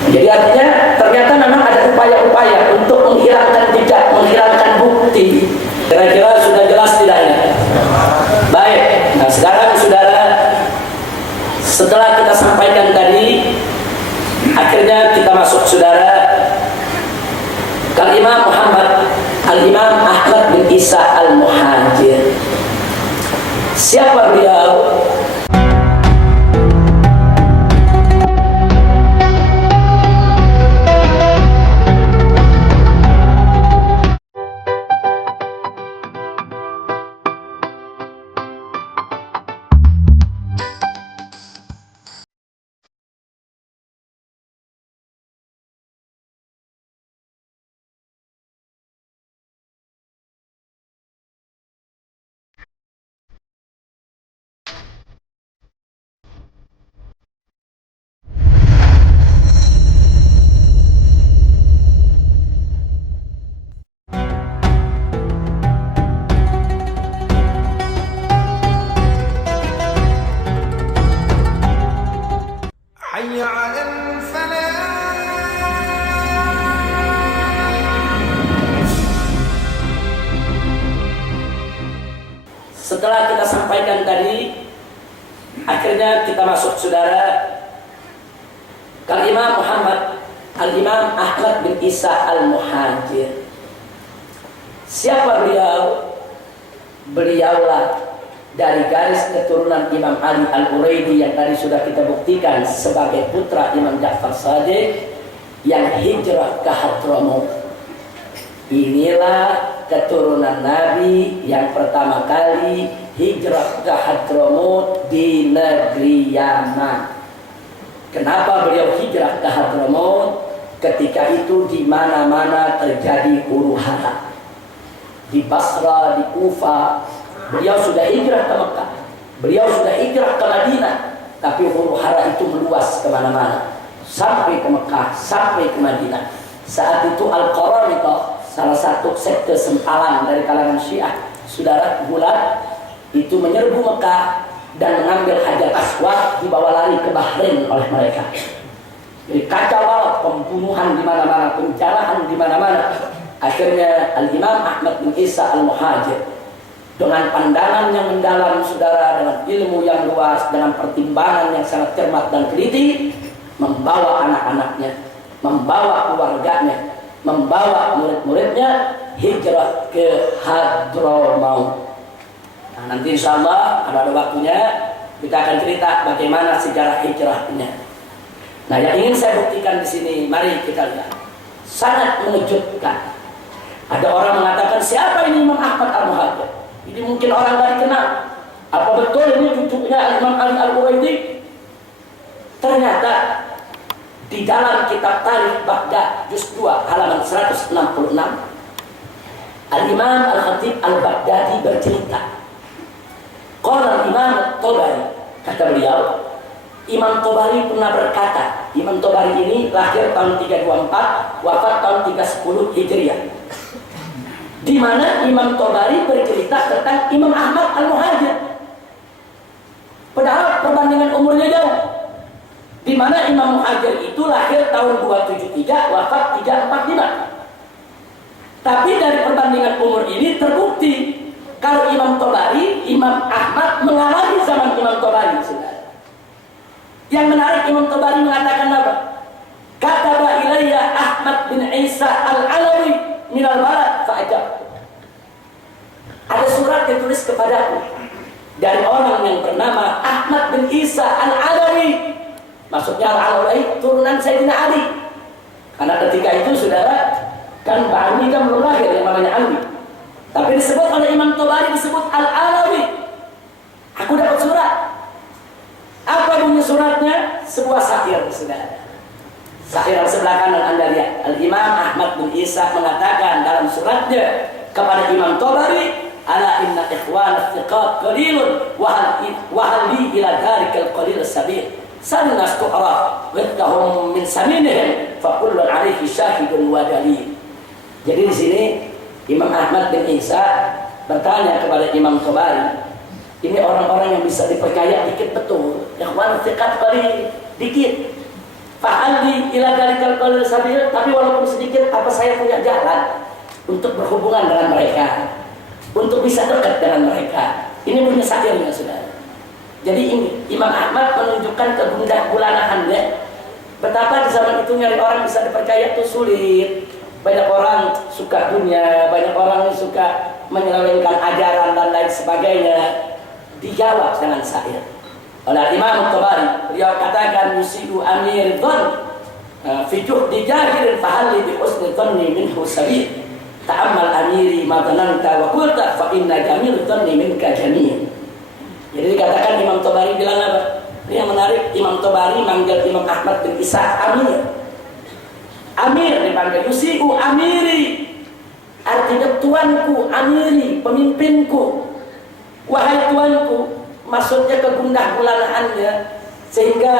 Jadi artinya ternyata memang ada upaya-upaya untuk menghilangkan jejak, menghilangkan bukti. Kira-kira sudah jelas tidak ini? Baik. Nah sekarang saudara, setelah kita sampaikan tadi, akhirnya kita masuk saudara Al-Imam Muhammad Al-Imam Ahmad bin Isa Al-Muhajir. Siapa beliau? Setelah kita sampaikan tadi, akhirnya kita masuk saudara Al-Imam Muhammad Al-Imam Ahmad bin Isa Al-Muhajir. Siapa beliau? Beliaulah dari garis keturunan Imam Ali Al-Quraidi yang tadi sudah kita buktikan sebagai putra Imam Ja'far Shadiq yang hijrah ke Hadramaut. Inilah keturunan Nabi yang pertama kali hijrah ke Hadramut di negeri Yaman. Kenapa beliau hijrah ke Hadramut? Ketika itu di mana-mana terjadi huru-hara. Di Basra, di Kufa, beliau sudah hijrah ke Mekah, beliau sudah hijrah ke Madinah, tapi huru-hara itu meluas kemana-mana, sampai ke Mekah, sampai ke Madinah. Saat itu Al-Qaramita, salah satu sekte sempalan dari kalangan Syiah, saudara bulat, itu menyerbu Mekah dan mengambil Hajar Aswad, dibawa lari ke Bahrain oleh mereka. Jadi kacau balau, pembunuhan di mana-mana, penjarahan di mana-mana. Akhirnya Al-Imam Ahmad bin Isa Al-Muhajir dengan pandangan yang mendalam, saudara, dengan ilmu yang luas, dengan pertimbangan yang sangat cermat dan teliti, membawa anak-anaknya, membawa keluarganya, membawa murid-muridnya hijrah ke Hadramaut. Nah, nanti insya Allah kalau ada waktunya kita akan cerita bagaimana sejarah hijrahnya. Nah, yang ingin saya buktikan di sini, mari kita lihat, sangat mengejutkan. Ada orang mengatakan, siapa ini Imam Ahmad Al-Muhajir? Ini mungkin orang gak dikenal. Apa betul ini cucunya Imam Ali Al-Huwaidi? Ternyata di dalam kitab Tarikh Baghdad juz 2 halaman 166, Al-Imam Al-Khatib Al-Baghdadi bercerita, qala Imam At-Tabari, kata beliau, Imam Tabari pernah berkata, Imam Tabari ini lahir tahun 324, wafat tahun 310 Hijriah. Di mana Imam Tabari bercerita tentang Imam Ahmad Al-Muhajir. Padahal perbandingan umurnya jauh. Di mana Imam Muhajir itu lahir tahun 273, wafat 345. Tapi dari perbandingan umur ini terbukti kalau Imam Tabari, Imam Ahmad mengalami zaman Imam Tabari, saudara. Yang menarik, Imam Tabari mengatakan apa? Kataba ilayya Ahmad bin Isa Al-Alawi minal balad fa'ajab. Ada surat ditulis kepadaku dari orang yang bernama Ahmad bin Isa Al-Alawi. Maksudnya Al-Alawi turunan Sayyidina Ali. Karena ketika itu, saudara, kan Pak Ali kan belum lahir yang namanya Ali. Tapi disebut oleh Imam Tabari, disebut Al-Alawi. Aku dapat surat. Apa bunyi suratnya? Sebuah syair, saudara. Syair yang sebelah kanan Anda lihat. Al-Imam Ahmad bin Isa mengatakan dalam suratnya kepada Imam Tabari, ala inna ikhwan al-thiqat qalilun wa hal li ila dharikal qalil sabil sannas tu'raf ghadahum min saminihim fa kullun alaihi syahidun wa dalil. Jadi di sini Imam Ahmad bin Isa bertanya kepada Imam Tabari, ini orang-orang yang bisa dipercaya dikit betul, ikhwan al-thiqat qalil dikit, fa'alli ila dharikal qalil sabil, tapi walaupun sedikit, apa saya punya jalan untuk berhubungan dengan mereka, untuk bisa dekat dengan mereka. Ini punya syairnya, saudara. Jadi ini Imam Ahmad menunjukkan kegundah gulanaannya. Betapa di zaman itu nyari orang bisa dipercaya itu sulit. Banyak orang suka dunia, banyak orang suka menyelewengkan ajaran dan lain sebagainya. Dijawab dengan syair oleh Imam Tabari. Beliau katakan, yusidu amir dhann fi juhdi jahil fahalli bi husni dhanni minhu sabil. Ta'ammal amiri ma dhananta wa qulta fa inna jamil dhanni minka jamil. Jadi dikatakan Imam Tabari bilang apa? Ini yang menarik, Imam Tabari manggil Imam Ahmad bin Isa Amir. Amir dipanggil, yusi'u amiri, artinya tuanku, amiri, pemimpinku. Wahai tuanku, maksudnya kegundah gulanaannya, sehingga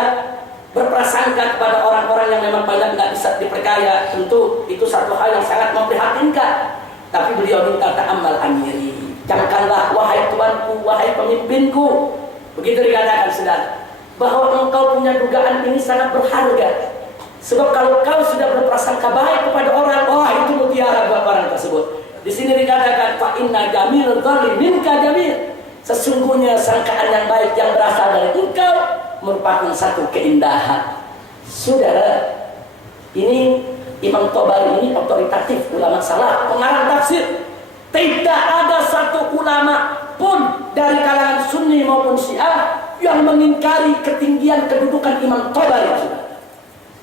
berprasangka kepada orang-orang yang memang banyak nggak bisa dipercaya. Tentu itu satu hal yang sangat memprihatinkan. Tapi beliau minta ta'ammal amiri, camkanlah wahai tuanku, wahai pemimpinku. Begitu dikatakan, saudara, bahwa engkau punya dugaan ini sangat berharga. Sebab kalau kau sudah berprasangka baik kepada orang, wah itu mutiara buat orang tersebut. Di sini dikatakan, fa inna jamil dhanni minka jamil. Sesungguhnya sangkaan yang baik yang berasal dari engkau merupakan satu keindahan. Saudara, ini Imam Tabari ini otoritatif ulama salaf, pengarang tafsir. Tidak ada satu ulama pun dari kalangan Sunni maupun Syiah yang mengingkari ketinggian kedudukan Imam Tabari.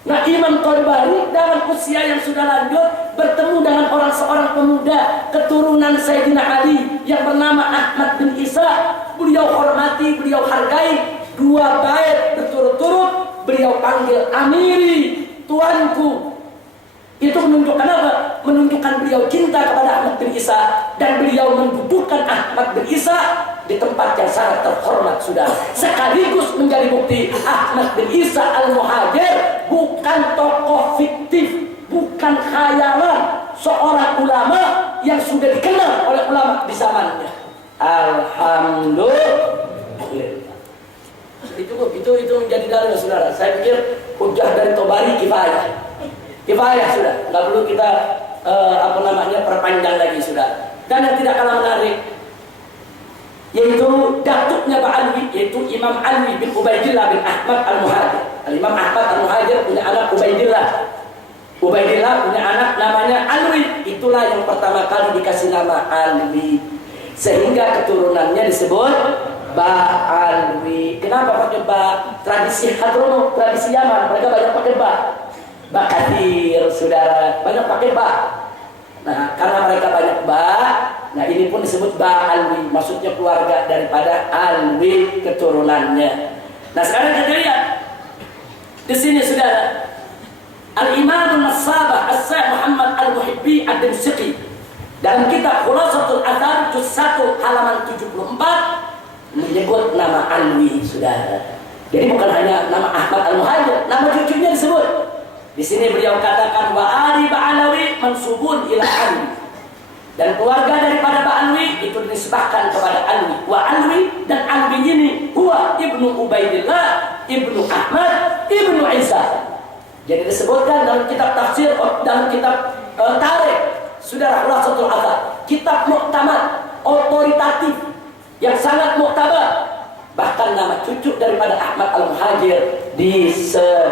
Nah, Imam Tabari dalam usia yang sudah lanjut bertemu dengan seorang pemuda keturunan Sayyidina Ali yang bernama Ahmad bin Isa. Beliau hormati, beliau hargai, 2 bait berturut-turut beliau panggil amiri, tuanku. Itu menunjukkan apa? Menunjukkan beliau cinta kepada Ahmad bin Isa, dan beliau mendudukkan Ahmad bin Isa di tempat yang sangat terhormat, sudah. Sekaligus menjadi bukti Ahmad bin Isa al-Muhajir bukan tokoh fiktif, bukan khayalan, seorang ulama yang sudah dikenal oleh ulama di zamannya. Alhamdulillah. Itu menjadi dalil, saudara. Saya pikir hujah dari Tabari kifayah sudah, nggak perlu kita perpanjang lagi, sudah. Dan yang tidak kalah menarik yaitu datuknya Pak Alwi, yaitu Imam Alwi bin Ubaidillah bin Ahmad al-Muhajir. Imam Ahmad al-Muhajir punya anak Ubaidillah punya anak namanya Alwi. Itulah yang pertama kali dikasih nama Alwi, sehingga keturunannya disebut Ba Alwi. Kenapa pakai ba? Tradisi Hadrono, tradisi Yaman, mereka banyak pakai ba. Ba Kadir, saudara, banyak pakai ba. Nah, karena mereka banyak ba, nah ini pun disebut Ba Alwi, maksudnya keluarga daripada Alwi keturunannya. Nah, sekarang kita lihat di sini, saudara. Al-Imam An-Nasabah As-Syekh Muhammad Al-Muhibbi Ad-Dimsyqi dalam kitab Khulasatul Athar juz 1 halaman 74 menyebut nama Alwi, saudara. Jadi bukan hanya nama Ahmad al-Muhajir, nama cucunya disebut. Di sini beliau katakan wa ali Ba'alawi mansubun ila Alwi, dan keluarga daripada Ba'alwi itu dinisbahkan kepada Alwi. Wa Alwi, dan Alwi ini huwa ibnu Ubaidillah ibnu Ahmad ibnu Isa. Jadi disebutkan dalam kitab tafsir, dalam kitab tarikh, saudara, Khulasatul Athar, kitab muktamad, otoritatif yang sangat muktabar. Bahkan nama cucu daripada Ahmad al-Muhajir disebutkan.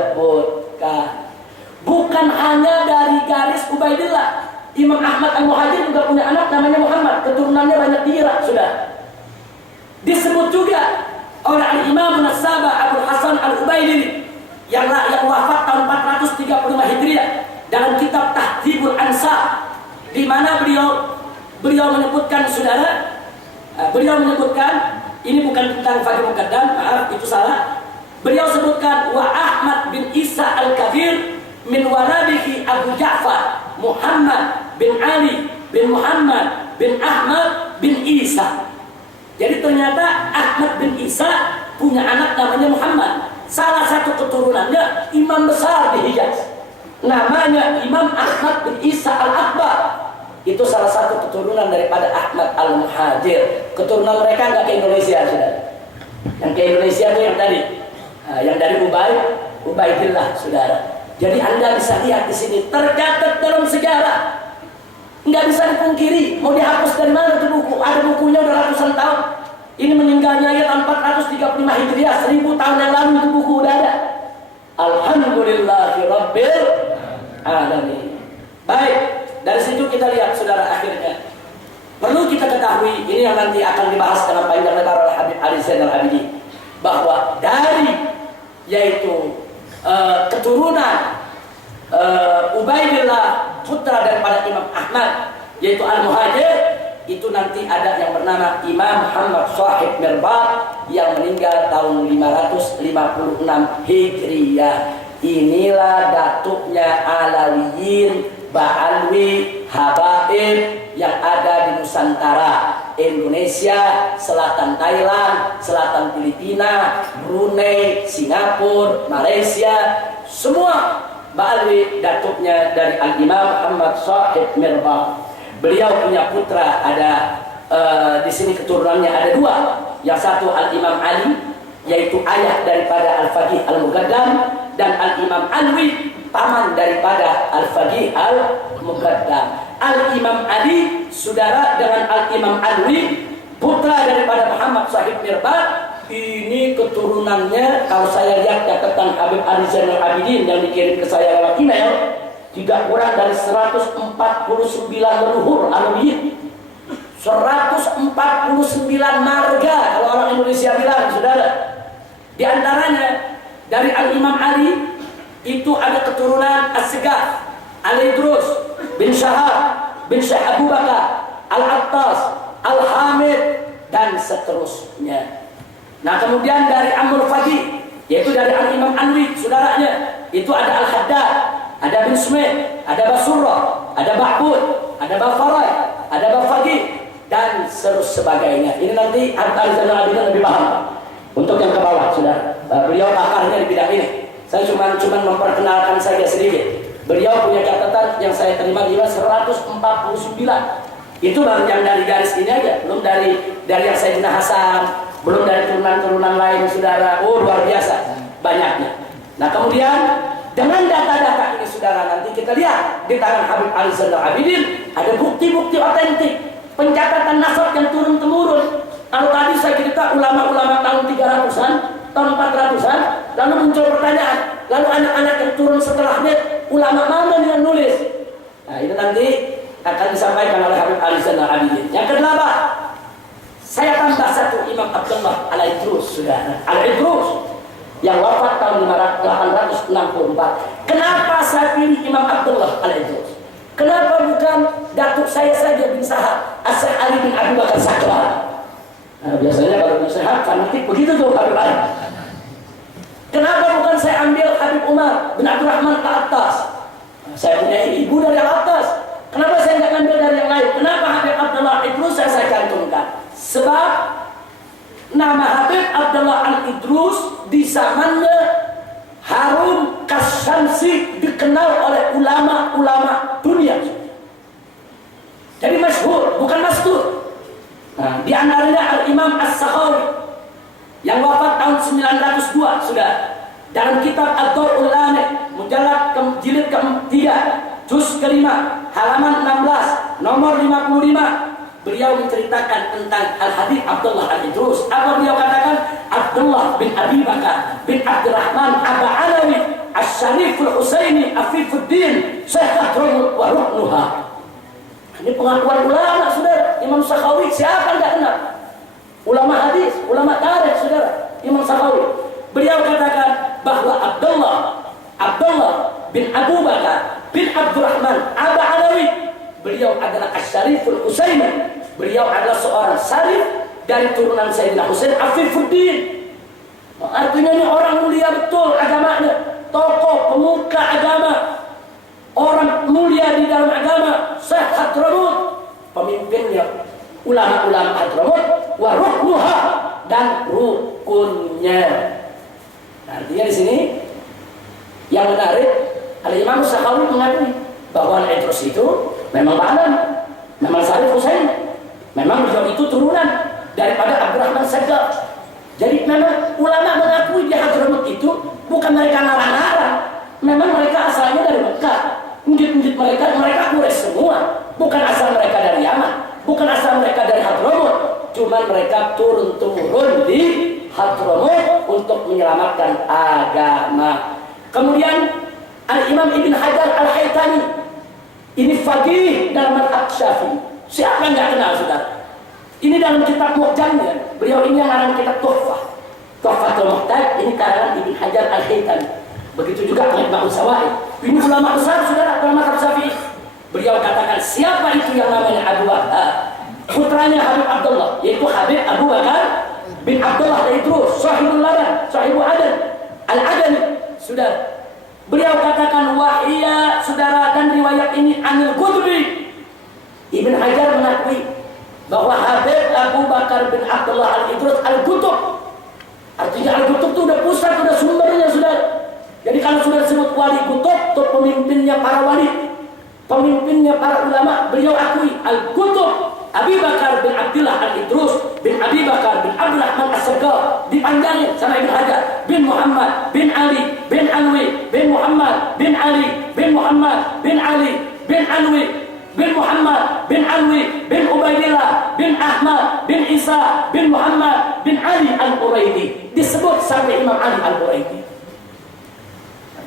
Bukan hanya dari garis Ubaidillah, Imam Ahmad al-Muhajir juga punya anak namanya Muhammad, keturunannya banyak di Irak, sudah. Disebut juga oleh Al-Imam An-Nasabah Abul Hasan Al-Ubaidili yang wafat tahun 435 Hijriah dalam kitab Tahdzibul Ansab, di mana beliau menyebutkan, saudara, beliau menyebutkan, ini bukan tentang Fadil Muqaddam, maaf, itu salah. Beliau sebutkan wa Ahmad bin Isa al-Kabir min waladihi Abu Ja'far Muhammad bin Ali bin Muhammad bin Ahmad bin Isa. Jadi ternyata Ahmad bin Isa punya anak namanya Muhammad. Salah satu keturunannya imam besar di Hijaz, namanya Imam Ahmad bin Isa al-Akbar. Itu salah satu keturunan daripada Ahmad al-Muhajir. Keturunan mereka nggak ke Indonesia, saudara. Yang ke Indonesia itu yang tadi, yang dari Ubaidillah, saudara. Jadi Anda bisa lihat di sini tercatat dalam sejarah, nggak bisa dipungkiri. Mau dihapus dari mana itu buku? Ada bukunya udah ratusan tahun. Ini meninggalnya ya tahun 435 Hijriah, 1000 tahun yang lalu itu buku udah ada. Alhamdulillahirabbil alamin. Baik, dari situ kita lihat, saudara, akhirnya perlu kita ketahui, ini yang nanti akan dibahas dalam panjang lebar oleh Habib Ali Zainal Abidin, bahwa dari yaitu keturunan Ubaidillah putra daripada Imam Ahmad yaitu Al-Muhajir, itu nanti ada yang bernama Imam Muhammad Shahid Mirbat yang meninggal tahun 556 Hijriah. Inilah datuknya Alawiyin, Ba'alwi, Habaib yang ada di Nusantara, Indonesia, selatan Thailand, selatan Filipina, Brunei, Singapura, Malaysia, semua Ba'alwi datuknya dari Al-Imam Muhammad Shahid Mirbat. Beliau punya putra, ada di sini keturunannya ada 2. Yang satu Al-Imam Ali, yaitu ayah daripada Al-Faqih Al-Muqaddam, dan Al-Imam Alwi, paman daripada Al-Faqih Al-Muqaddam. Al-Imam Ali, saudara, dengan Al-Imam Alwi, putra daripada Muhammad Shahid Mirbat, ini keturunannya, kalau saya lihat catatan Habib Ali Zainal Abidin yang dikirim ke saya lewat email, tidak kurang dari 149 leluhur Alwiyin, 149 marga kalau orang Indonesia bilang, saudara. Di antaranya dari Al-Imam Ali itu ada keturunan As-Segaf, Al-Idrus bin Syahab bin Syekh Abu Bakar, Al-Attas, Al-Hamid, dan seterusnya. Nah, kemudian dari Amr Faqih, yaitu dari Al-Imam Anwi, saudaranya, itu ada Al-Haddad, ada bin Smith, ada Basurrah, ada Ba'bud, ada Bafarai, ada Bafaqih, dan sebagainya. Ini nanti Al-Zainal Abidin lebih paham. Untuk yang ke bawah, saudara, beliau pakarnya di bidang ini. Saya cuma memperkenalkan saja sedikit. Beliau punya catatan yang saya terima dia 149. Itu baru yang dari garis ini aja, belum dari yang Sayyidina Hasan, belum dari turunan-turunan lain, saudara. Oh, luar biasa banyaknya. Nah, kemudian dengan data-data ini, saudara, nanti kita lihat di tangan Habib Ali Zainal Abidin ada bukti-bukti otentik pencatatan nasab yang turun-temurun. Kalau tadi saya cerita ulama-ulama tahun 300-an, tahun 400-an, lalu muncul pertanyaan, lalu anak-anak yang turun setelahnya, ulama mana yang nulis? Nah, itu nanti akan disampaikan oleh Habib Ali Zainal Abidin. Yang ke-8, saya tambah satu, Imam Abdullah Al-Idrus, saudara. Al-Idrus yang wafat tahun 864. Kenapa saya pilih Imam Abdullah Al-Idrus? Kenapa bukan datuk saya saja bin Sahab, As-Syekh Ali bin Abu Bakar Saklar? Nah, biasanya kalau bin Sahab fanatik begitu tuh Habib Ali. Kenapa bukan saya ambil Habib Umar bin Abdurrahman Al-Attas? Saya punya ibu dari Al-Attas. Kenapa saya nggak ambil dari yang lain? Kenapa Habib Abdullah Idrus saya cantumkan? Sebab nama Habib Abdullah Al-Idrus di zamannya Harun Kasyamsi dikenal oleh ulama-ulama dunia. Jadi masyhur, bukan mastur. Nah, di antaranya Al-Imam As-Sakhawi yang wafat tahun 902 sudah. Dalam kitab Ad-Durrul Lami, mujallad jilid ke-3, juz ke-5, halaman 16, nomor 55, beliau menceritakan tentang Al-Habib Abdullah Al-Idrus. Apa beliau katakan? Abdullah bin Abi Bakar bin Abdurrahman Aba Alawi As-Syariful Husaini Afifuddin Syekhatul wa Ruknuha. Ini pengakuan ulama, saudara. Imam Sakhawi, siapa nggak kenal? Ulama hadis, ulama tarikh, saudara. Imam Sakhawi. Beliau katakan bahwa Abdullah bin Abu Bakar bin Abdurrahman Aba Alawi, beliau adalah As-Syariful Husaini. Beliau adalah seorang syarif dari turunan Sayyidina Husain Afifuddin. Artinya ini orang mulia betul agamanya, tokoh pemuka agama, orang mulia di dalam agama. Syekh Hadramut pemimpinnya, ulama-ulama Hadramut, wa ruknuha, dan rukunnya. Artinya di sini yang menarik, Al-Imam Sakhawi mengakui bahwa Al-Idrus itu memang alim, memang Syarif Husain, memang beliau itu turunan daripada Abdurrahman Sagaf. Jadi memang ulama mengakui di Hadramut itu bukan mereka ngarang-ngarang, memang mereka asalnya dari Mekah. Masjid-masjid mereka Quraisy semua, bukan asal mereka dari Yaman, bukan asal mereka dari Hadramut, cuma mereka turun-temurun di Hadramut untuk menyelamatkan agama. Kemudian Al-Imam Ibn Hajar Al-Haytami, ini faqih dalam mazhab Syafi'i. Siapa yang nggak kenal, saudara? Ini dalam kitab Mu'jamnya, beliau ini yang ngarang kitab Tuhfatul Muhtaj, ini karangan Ibn Hajar Al-Haytami. Begitu juga Al-Imam Sawa'i. Ini ulama besar, saudara, dalam mazhab Syafi'i. Beliau katakan, siapa itu yang namanya Abu Bakar? Putranya Habib Abdullah, yaitu Habib Abu Bakar bin Abdullah Al-Idrus, Sahibul Ladan, Sahibul Adan, Al-Adani. Sudah, beliau katakan wahiyya, saudara, dan riwayat ini Anil Qutbi. Ibn Hajar mengakui bahwa Habib Abu Bakar bin Abdullah Al-Idrus Al-Qutub. Artinya Al-Qutub itu udah pusat, udah sumbernya, saudara. Jadi kalau sudah disebut wali kutub, itu pemimpinnya para wali, pemimpinnya para ulama, beliau akui Al-Qutub Abi Bakar bin Abdullah Al-Idrus bin Abi Bakar bin Abdurrahman As-Sagaf, dipanjangin sama Ibn Hajar, bin Muhammad bin Ali bin Alwi bin Muhammad bin Ali bin Muhammad bin Ali bin Alwi bin Muhammad bin Alwi bin Ubaidillah bin Ahmad bin Isa bin Muhammad bin Ali Al-Quraidi, disebut sampai Imam Ali Al-Quraidi.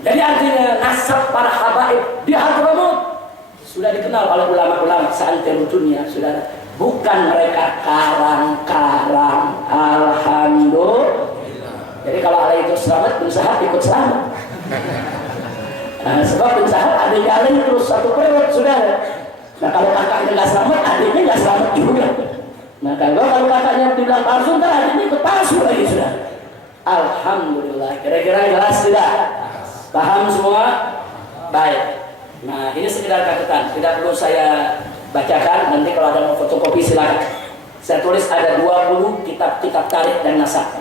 Jadi artinya nasab para habaib di Hadramut sudah dikenal oleh ulama-ulama seantero dunia, saudara. Bukan mereka karang-karang. Alhamdulillah. Jadi kalau Allah itu selamat, berusaha ikut selamat. Sebab penjahat ada jalan terus satu periode sudah. Nah kalau kakaknya nggak selamat, adiknya nggak selamat juga. Nah kalau kakaknya dibilang palsu, ntar adiknya ikut palsu lagi sudah. Alhamdulillah, kira-kira jelas tidak? Paham semua? Baik. Nah ini sekedar catatan, tidak perlu saya bacakan. Nanti kalau ada mau fotokopi silakan. Saya tulis ada 20 kitab-kitab tarikh dan nasab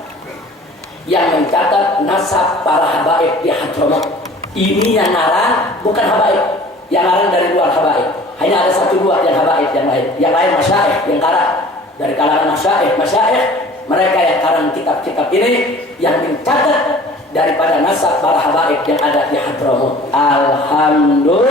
yang mencatat nasab para habaib di Hadramut. Ini yang ngarang bukan habaib, yang ngarang dari luar habaib. Hanya ada 1-2 yang habaib, yang lain masyaikh yang karang dari kalangan masyaikh. Mereka yang karang kitab-kitab ini yang mencatat daripada nasab para habaib yang ada di Hadramut. Alhamdulillah.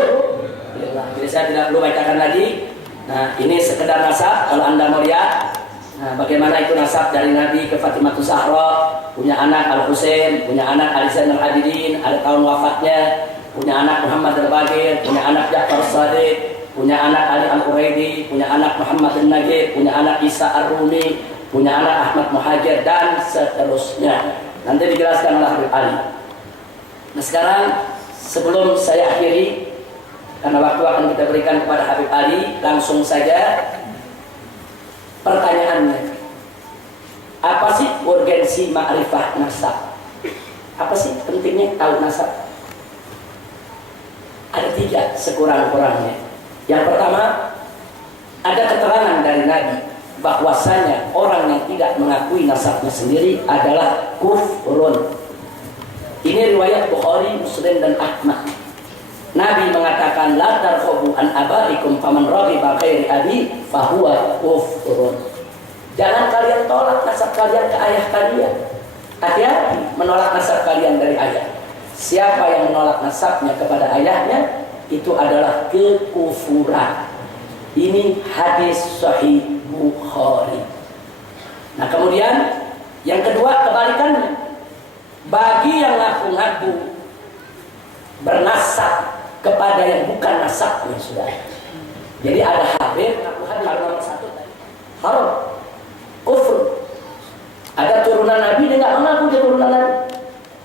Jadi saya tidak perlu bacakan lagi. Nah ini sekedar nasab. Kalau anda mau lihat, nah, bagaimana itu nasab dari Nabi ke Fatimatus Zahra, punya anak Al-Husain, punya anak Ali Zainal Abidin, ada tahun wafatnya, punya anak Muhammad Al-Baqir, punya anak Ja'far Shadiq, punya anak Ali Al-Quraidi, punya anak Muhammad Al-Nagib, punya anak Isa Ar-Rumi, punya anak Ahmad Muhajir, dan seterusnya. Nanti dijelaskan oleh Habib Ali. Nah sekarang sebelum saya akhiri, karena waktu akan kita berikan kepada Habib Ali, langsung saja pertanyaannya. Apa sih urgensi ma'rifah nasab? Apa sih pentingnya tahu nasab? Ada 3 sekurang-kurangnya. Yang pertama, ada keterangan dari Nabi bahwasanya orang yang tidak mengakui nasabnya sendiri adalah kufrun. Ini riwayat Bukhari, Muslim, dan Ahmad. Nabi mengatakan la targhabu an abaikum faman raghiba ghairi abi fahuwa kufrun. Jangan kalian tolak nasab kalian ke ayah kalian. Hati-hati menolak nasab kalian dari ayah. Siapa yang menolak nasabnya kepada ayahnya, itu adalah kekufuran. Ini hadis sahih Bukhari. Nah kemudian yang kedua kebalikannya, bagi yang ngaku-ngaku bernasab kepada yang bukan nasabnya sudah. Jadi ada Habib ngaku Habib nomor 1 tadi, haram, kufur. Ada turunan Nabi dia nggak mengaku dia turunan Nabi,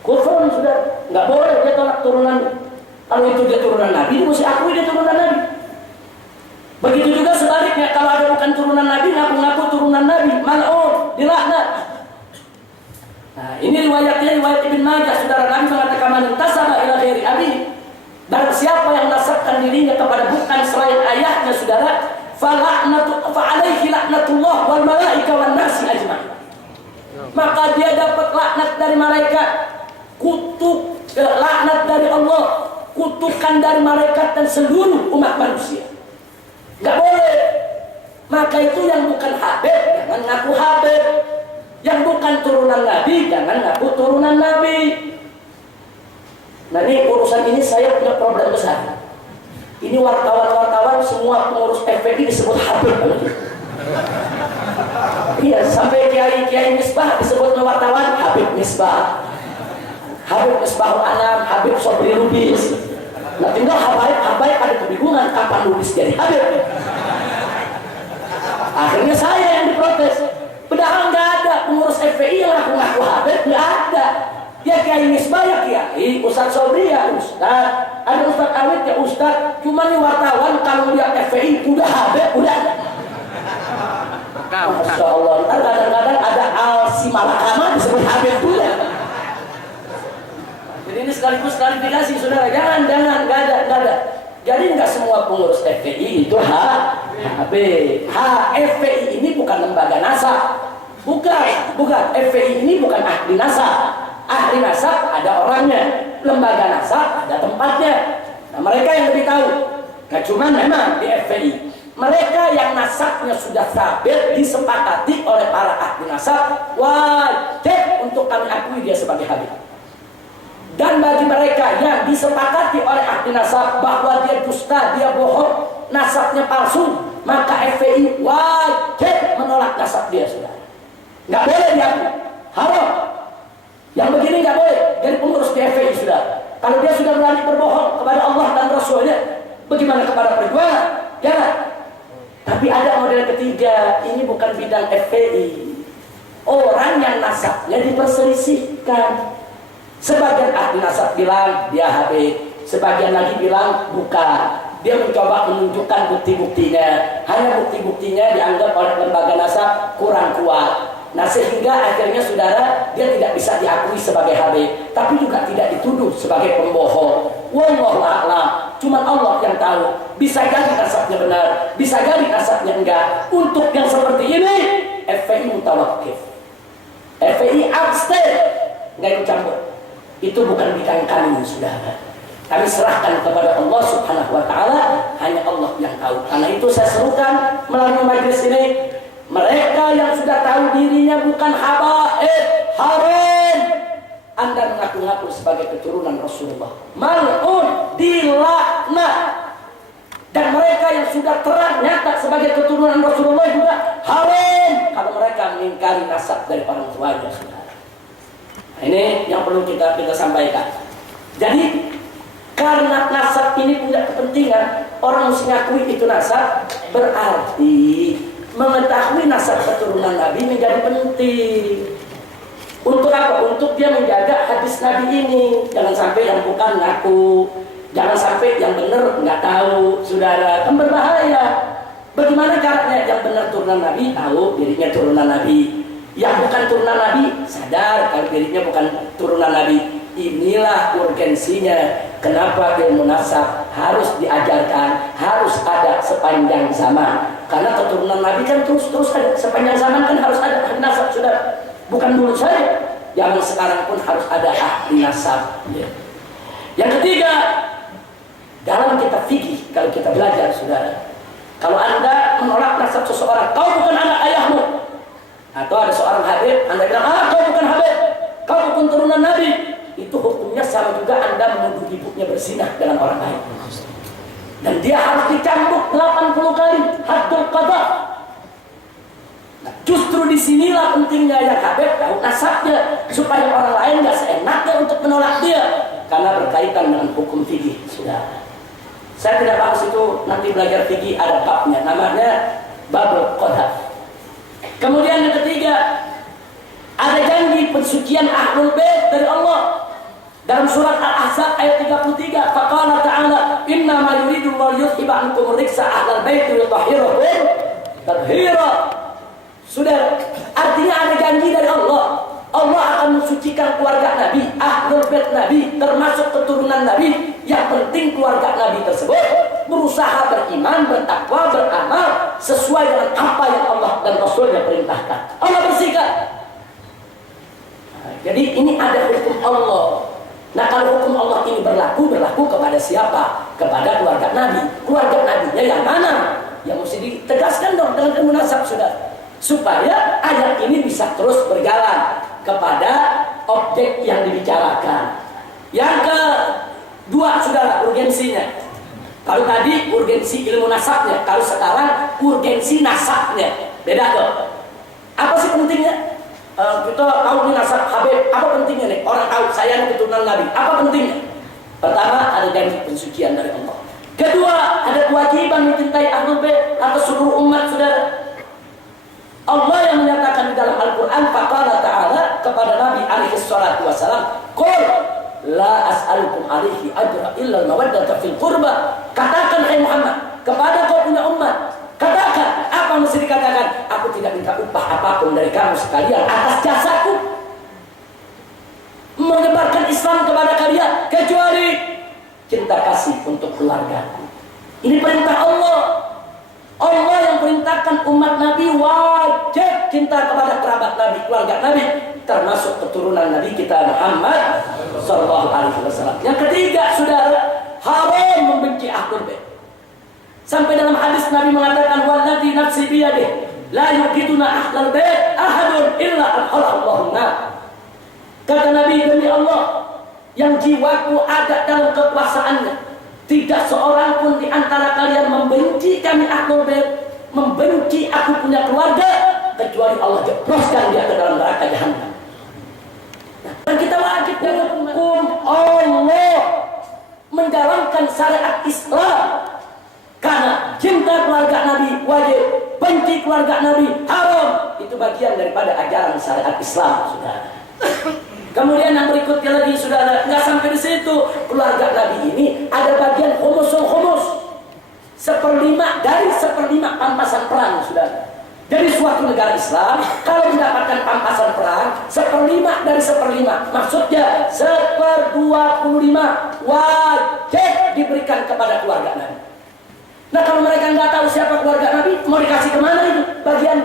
kufur sudah, nggak boleh dia tolak turunannya. Kalau itu dia turunan Nabi, dia mesti akui dia turunan Nabi. Begitu juga sebaliknya, kalau ada bukan turunan Nabi, ngaku-ngaku turunan Nabi, mal'un, dilaknat. Nah, ini riwayatnya riwayat Ibn Majah. Saudara Nabi mengatakan man intasaba ila ghairi abi, dan siapa yang nasabkan dirinya kepada bukan selain ayahnya, saudara, fala'natu fa'alaihi laknatullah wal malaika wan nasi ajma'in. Maka dia dapat laknat dari malaikat, kutuk laknat dari Allah, kutukan dari malaikat dan seluruh umat manusia. Nggak boleh. Maka itu yang bukan Habib jangan ngaku Habib, yang bukan turunan Nabi jangan ngaku turunan Nabi. Nah ini urusan ini saya punya problem besar. Ini wartawan-wartawan semua pengurus FPI disebut Habib. Iya, sampai Kiai Misbah disebut wartawan Habib Misbah, Habib Misbahul Anam, Habib Sobri Lubis. Nah tinggal Habib ada kebingungan kapan Lubis jadi Habib. Akhirnya saya yang diprotes. Padahal nggak ada pengurus FPI yang ngaku Habib, nggak ada. Ya Kiai Misbah ya Kiai, Ustaz Sobri ya Ustaz, ada Ustaz Awid ya Ustaz. Cuma nih wartawan kalau lihat FPI udah Habib, udah. Masya Allah, ntar kadang-kadang ada Al-Si Malakama disebut Habib pula. Jadi ini sekaligus klarifikasi saudara, jangan, nggak ada. Jadi nggak semua pengurus FPI itu Habib. FPI ini bukan lembaga nasab, bukan. FPI ini bukan ahli nasab. Ahli nasab ada orangnya, lembaga nasab ada tempatnya. Nah mereka yang lebih tahu. Nah cuman memang di FPI mereka yang nasabnya sudah sabit disepakati oleh para ahli nasab, wajib untuk kami akui dia sebagai Habib. Dan bagi mereka yang disepakati oleh ahli nasab bahwa dia dusta, dia bohong, nasabnya palsu, maka FPI wajib menolak nasab dia sudah. Nggak boleh diakui, haram. Yang begini nggak boleh jadi pengurus di FPI sudah. Kalau dia sudah berani berbohong kepada Allah dan Rasulnya, bagaimana kepada perjuangan? Jangan. Tapi ada model ketiga, ini bukan bidang FPI. Orang yang nasabnya diperselisihkan. Sebagian ahli nasab bilang dia Habib, sebagian lagi bilang bukan. Dia mencoba menunjukkan bukti-buktinya, hanya bukti-buktinya dianggap oleh lembaga nasab kurang kuat. Nah sehingga akhirnya saudara dia tidak bisa diakui sebagai Habib, tapi juga tidak dituduh sebagai pembohong. Wallahu a'lam. Cuman Allah yang tahu. Bisa jadi nasabnya benar, bisa jadi nasabnya enggak. Untuk yang seperti ini, FPI mutawakif, FPI abstain, nggak ikut campur. Itu bukan bidang kami, saudara. Kami serahkan kepada Allah Subhanahu wa Ta'ala, hanya Allah yang tahu. Karena itu saya serukan melalui majelis ini, mereka yang sudah tahu dirinya bukan habaib, haram, Anda mengaku-ngaku sebagai keturunan Rasulullah, mal'un, dilaknat. Dan mereka yang sudah terang nyata sebagai keturunan Rasulullah juga haram kalau mereka mengingkari nasab dari orang tuanya, saudara. Nah, ini yang perlu kita sampaikan. Jadi karena nasab ini punya kepentingan, orang mesti ngakui itu nasab, berarti mengetahui nasab keturunan Nabi menjadi penting. Untuk apa? Untuk dia menjaga hadis Nabi ini. Jangan sampai yang bukan ngaku, jangan sampai yang benar nggak tahu, saudara, kan berbahaya. Bagaimana caranya? Yang benar turunan Nabi tahu dirinya turunan Nabi, yang bukan turunan Nabi sadar kalau dirinya bukan turunan Nabi. Inilah urgensinya kenapa ilmu nasab harus diajarkan, harus ada sepanjang zaman. Karena keturunan Nabi kan terus ada, sepanjang zaman kan harus ada ahli nasab, saudara. Bukan dulu saja, yang sekarang pun harus ada ahli nasab. Yang ketiga, dalam kitab fikih kalau kita belajar, saudara, kalau Anda menolak nasab seseorang, kau bukan anak ayahmu, atau ada seorang Habib, Anda bilang, kau bukan Habib, kau bukan turunan Nabi, itu hukumnya sama juga Anda menuduh ibunya berzinah dengan orang lain. Dan dia harus dicambuk 80 kali, haddul qadha. Nah, justru disinilah pentingnya yang Habib tahu nasabnya, supaya orang lain gak seenaknya untuk menolak dia, karena berkaitan dengan hukum fikih, saudara. Saya tidak bahas itu, nanti belajar fikih ada babnya, namanya babul qadha. Kemudian yang ketiga, ada janji pensucian ahlul bait dari Allah. Dalam surat Al-Ahzab ayat 33, faqala ta'ala, inna ma yuridu Allah yuthiba ankum rijsa ahlal bait wa yutahhirakum tathira. Sudah, artinya ada janji dari Allah. Allah akan mensucikan keluarga Nabi, ahlul bait Nabi, termasuk keturunan Nabi. Yang penting keluarga Nabi tersebut berusaha beriman, bertakwa, beramal sesuai dengan apa yang Allah dan Rasulnya perintahkan. Allah bersihkan. Nah, jadi ini ada hukum Allah. Nah kalau hukum Allah ini berlaku kepada siapa? Kepada keluarga Nabi. Keluarga Nabinya yang mana? Yang mesti ditegaskan dong dengan ilmu nasab, sudah, supaya ayat ini bisa terus berjalan kepada objek yang dibicarakan. Yang kedua, saudara, urgensinya. Kalau tadi urgensi ilmu nasabnya, kalau sekarang urgensi nasabnya beda dong. Apa sih pentingnya? Kita tahu nih nasab Habib, apa pentingnya nih? Orang tahu saya keturunan Nabi, apa pentingnya? Pertama, ada janji pensucian dari Allah. Kedua, ada kewajiban mencintai ahlul bait atau seluruh umat, saudara. Allah yang menyatakan di dalam Al-Quran, faqala ta'ala kepada Nabi alaihi salatu wassalam, qul la as'alukum alaihi ajra illa al-mawaddata fil qurba. Katakan hai Muhammad kepada kau punya umat, katakan, apa mesti dikatakan? Aku tidak minta upah apapun dari kamu sekalian atas jasaku menyebarkan Islam kepada kalian, kecuali cinta kasih untuk keluargaku. Ini perintah Allah. Allah yang perintahkan umat Nabi wajib cinta kepada kerabat Nabi, keluarga Nabi, termasuk keturunan Nabi kita Muhammad sallallahu alaihi wasallam. Yang ketiga, saudara, haram membenci ahlul bait. Sampai dalam hadis Nabi mengatakan, walladzi nafsi biyadihi la yuqiduna ahlal bait ahadun illa alhallahu nar. Kata Nabi, demi Allah yang jiwaku ada dalam kekuasaannya, tidak seorang pun di antara kalian membenci kami ahlul bait, membenci aku punya keluarga, kecuali Allah jebloskan dia ke dalam neraka jahanam. Dan kita wajib dengan hukum Allah, menjalankan syariat Islam. Karena cinta keluarga Nabi wajib, benci keluarga Nabi haram. Itu bagian daripada ajaran syariat Islam, saudara. Kemudian yang berikutnya lagi, saudara, nggak sampai di situ. Keluarga Nabi ini ada bagian khumusul khumus, 1/5 dari 1/5 pampasan perang, saudara. Dari suatu negara Islam, kalau mendapatkan pampasan perang, 1/5 dari 1/5, maksudnya 1/25 wajib diberikan kepada keluarga Nabi. Nah, kalau mereka nggak tahu siapa keluarga Nabi, mau dikasih kemana itu bagian?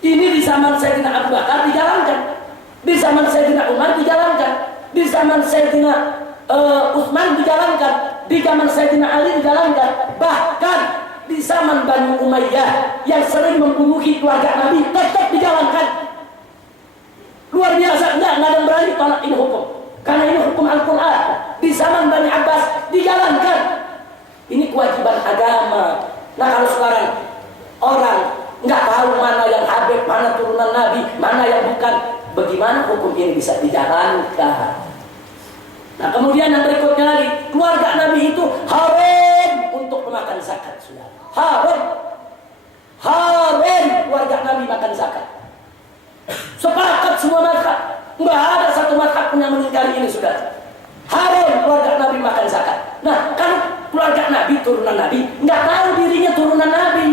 Ini di zaman Sayyidina Abu Bakar dijalankan, di zaman Sayyidina Umar dijalankan, di zaman Sayyidina Utsman dijalankan, di zaman Sayyidina Ali dijalankan, bahkan di zaman Bani Umayyah yang sering membunuhi keluarga Nabi tetap dijalankan. Luar biasa, nggak ada yang berani tolak ini hukum, karena ini hukum Al-Quran. Di zaman Bani Abbas dijalankan. Ini kewajiban agama. Nah, kalau sekarang orang nggak tahu mana yang Habib, mana turunan Nabi, mana yang bukan, bagaimana hukum ini bisa dijalankan? Nah, kemudian yang berikutnya lagi, keluarga Nabi itu haram untuk memakan zakat, sudah. Haram keluarga Nabi makan zakat. Sepakat semua mazhab, nggak ada satu mazhab pun yang mengingkari ini, sudah. Haram keluarga Nabi makan zakat. Nah, kalau keluarga Nabi, turunan Nabi, nggak tahu dirinya turunan Nabi,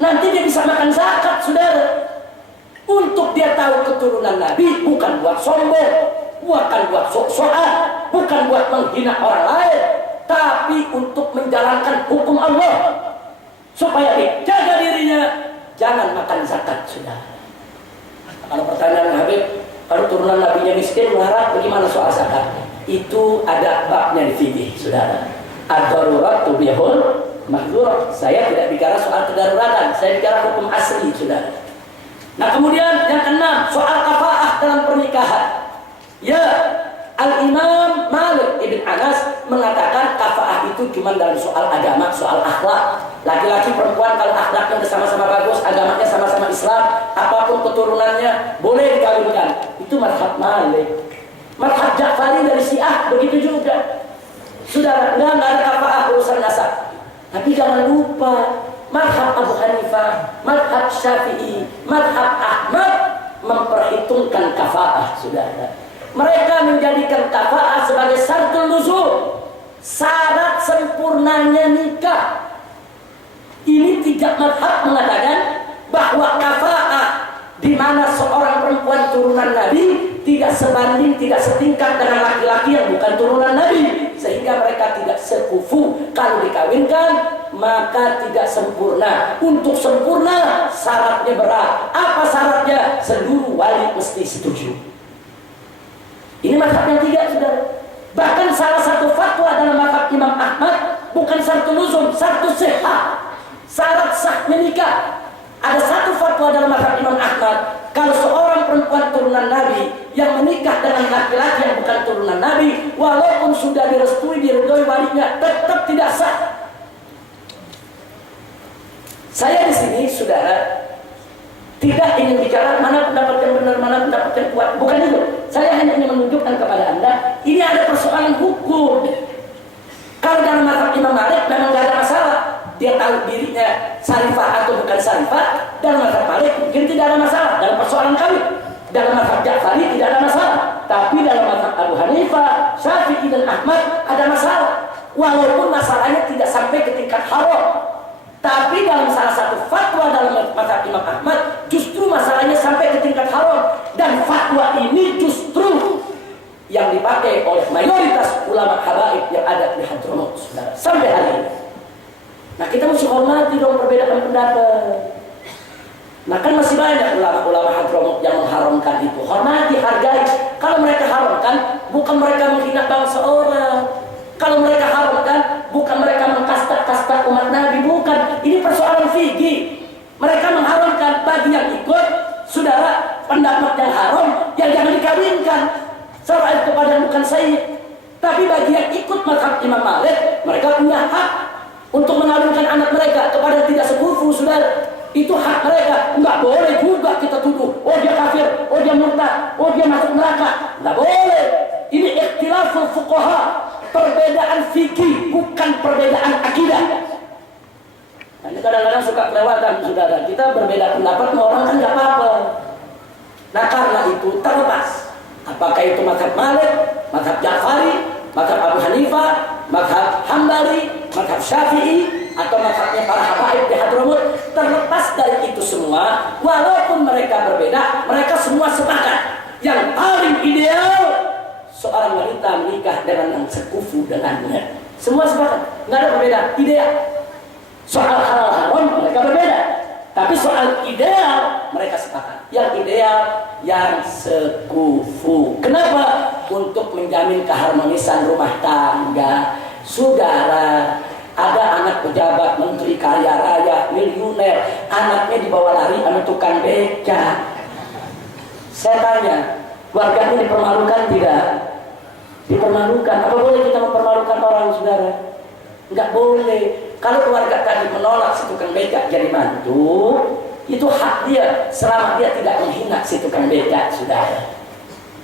nanti dia bisa makan zakat, saudara. Untuk dia tahu keturunan Nabi, bukan buat sombong, bukan buat sok-sokan, bukan buat menghina orang lain, tapi untuk menjalankan hukum Allah, supaya dia jaga dirinya, jangan makan zakat, saudara. Kalau pertanyaan Habib, kalau turunan Nabinya miskin, melarat, bagaimana soal zakat? Itu ada babnya di fikih, saudara. Ad-darurat tubihul mahdzur. Saya tidak bicara soal kedaruratan, saya bicara hukum asli, saudara. Nah, kemudian yang keenam, soal kafaah dalam pernikahan. Ya, Al-Imam Malik Ibn Anas mengatakan kafaah itu cuma dalam soal agama, soal akhlak. Laki-laki perempuan kalau akhlaknya bersama-sama bagus, agamanya sama-sama Islam, apapun keturunannya boleh dikawinkan. Itu mazhab Malik. Mazhab Ja'fari dari Syiah begitu juga. Sudah nggak ada kafaah urusan nasab. Tapi jangan lupa, mazhab Abu Hanifah, mazhab Syafi'i, mazhab Ahmad memperhitungkan kafaah, saudara. Mereka menjadikan kafaah sebagai syaratul nuzul, syarat sempurnanya nikah. Ini tiga mazhab mengatakan bahwa kafaah di mana seorang perempuan turunan Nabi tidak sebanding, tidak setingkat dengan laki-laki yang bukan turunan Nabi, sehingga mereka tidak sekufu. Kalau dikawinkan maka tidak sempurna. Untuk sempurna syaratnya berat. Apa syaratnya? Seluruh wali mesti setuju. Ini mazhab yang tiga, saudara. Bahkan salah satu fatwa dalam mazhab Imam Ahmad bukan syarat nuzul, syarat sihah, syarat sahnya nikah. Ada satu fatwa dalam mazhab Imam Ahmad, kalau seorang perempuan turunan Nabi yang menikah dengan laki-laki yang bukan turunan Nabi, walaupun sudah direstui, diridhoi walinya, tetap tidak sah. Saya di sini, saudara, tidak ingin bicara mana pendapat yang benar, mana pendapat yang kuat. Bukan itu. Saya hanya ingin menunjukkan kepada Anda, ini ada persoalan hukum. Kalau dalam mazhab Imam Malik memang tidak ada masalah. Dia tahu dirinya syarifah atau bukan syarifah. Dalam mazhab Malik mungkin tidak ada masalah dalam persoalan kawin. Dalam mazhab Ja'fari tidak ada masalah. Tapi dalam mazhab Abu Hanifah, Syafi'i dan Ahmad ada masalah. Walaupun masalahnya tidak sampai ke tingkat haram. Tapi dalam salah satu fatwa dalam mazhab Imam Ahmad, justru masalahnya sampai ke tingkat haram. Dan fatwa ini justru yang dipakai oleh mayoritas ulama habaib yang ada di Hadramaut, saudara, sampai hari ini. Nah, kita mesti hormati dong perbedaan pendapat. Nah, kan masih banyak ulama-ulama Hadramaut yang mengharamkan itu. Hormati, hargai. Kalau mereka haramkan, bukan mereka menghina bangsa orang. Kalau mereka haramkan, bukan mereka mengkasta-kasta umat Nabi, bukan. Ini persoalan fikih. Mereka mengharamkan bagi yang ikut, saudara, pendapat yang haram, yang jangan dikawinkan. Salah itu kepada bukan saya. Tapi bagi yang ikut mazhab Imam Malik, mereka punya hak untuk mengawinkan anak mereka kepada tidak sekufu, saudara. Itu hak mereka. Enggak boleh juga kita tuduh, oh dia kafir, oh dia murtad, oh dia masuk neraka. Enggak boleh. Ini ikhtilaful fuqaha, perbedaan fikih, bukan perbedaan akidah. Nah, ini kadang-kadang suka kelewatan, saudara. Kita berbeda pendapat sama orang kan nggak apa-apa. Nah, karena itu terlepas Apakah itu mazhab Malik, mazhab Ja'fari, mazhab Abu Hanifah, mazhab Hambali, mazhab Syafi'i, atau mazhabnya para habaib di Hadramut. Terlepas dari itu semua, walaupun mereka berbeda, mereka semua sepakat yang paling ideal seorang wanita menikah dengan yang sekufu dengannya. Semua sepakat, nggak ada perbedaan ideal. Soal halal haram mereka berbeda, tapi soal ideal mereka sepakat. Yang ideal yang sekufu. Kenapa? Untuk menjamin keharmonisan rumah tangga. Saudara, ada anak pejabat, menteri, kaya raya, miliuner, anaknya dibawa lari sama tukang beca. Saya tanya, keluarganya dipermalukan tidak? Dipermalukan. Apa boleh kita mempermalukan orang, saudara? Enggak boleh. Kalau keluarga tadi menolak si tukang becak jadi mantu, itu hak dia selama dia tidak menghina si tukang becak, saudara.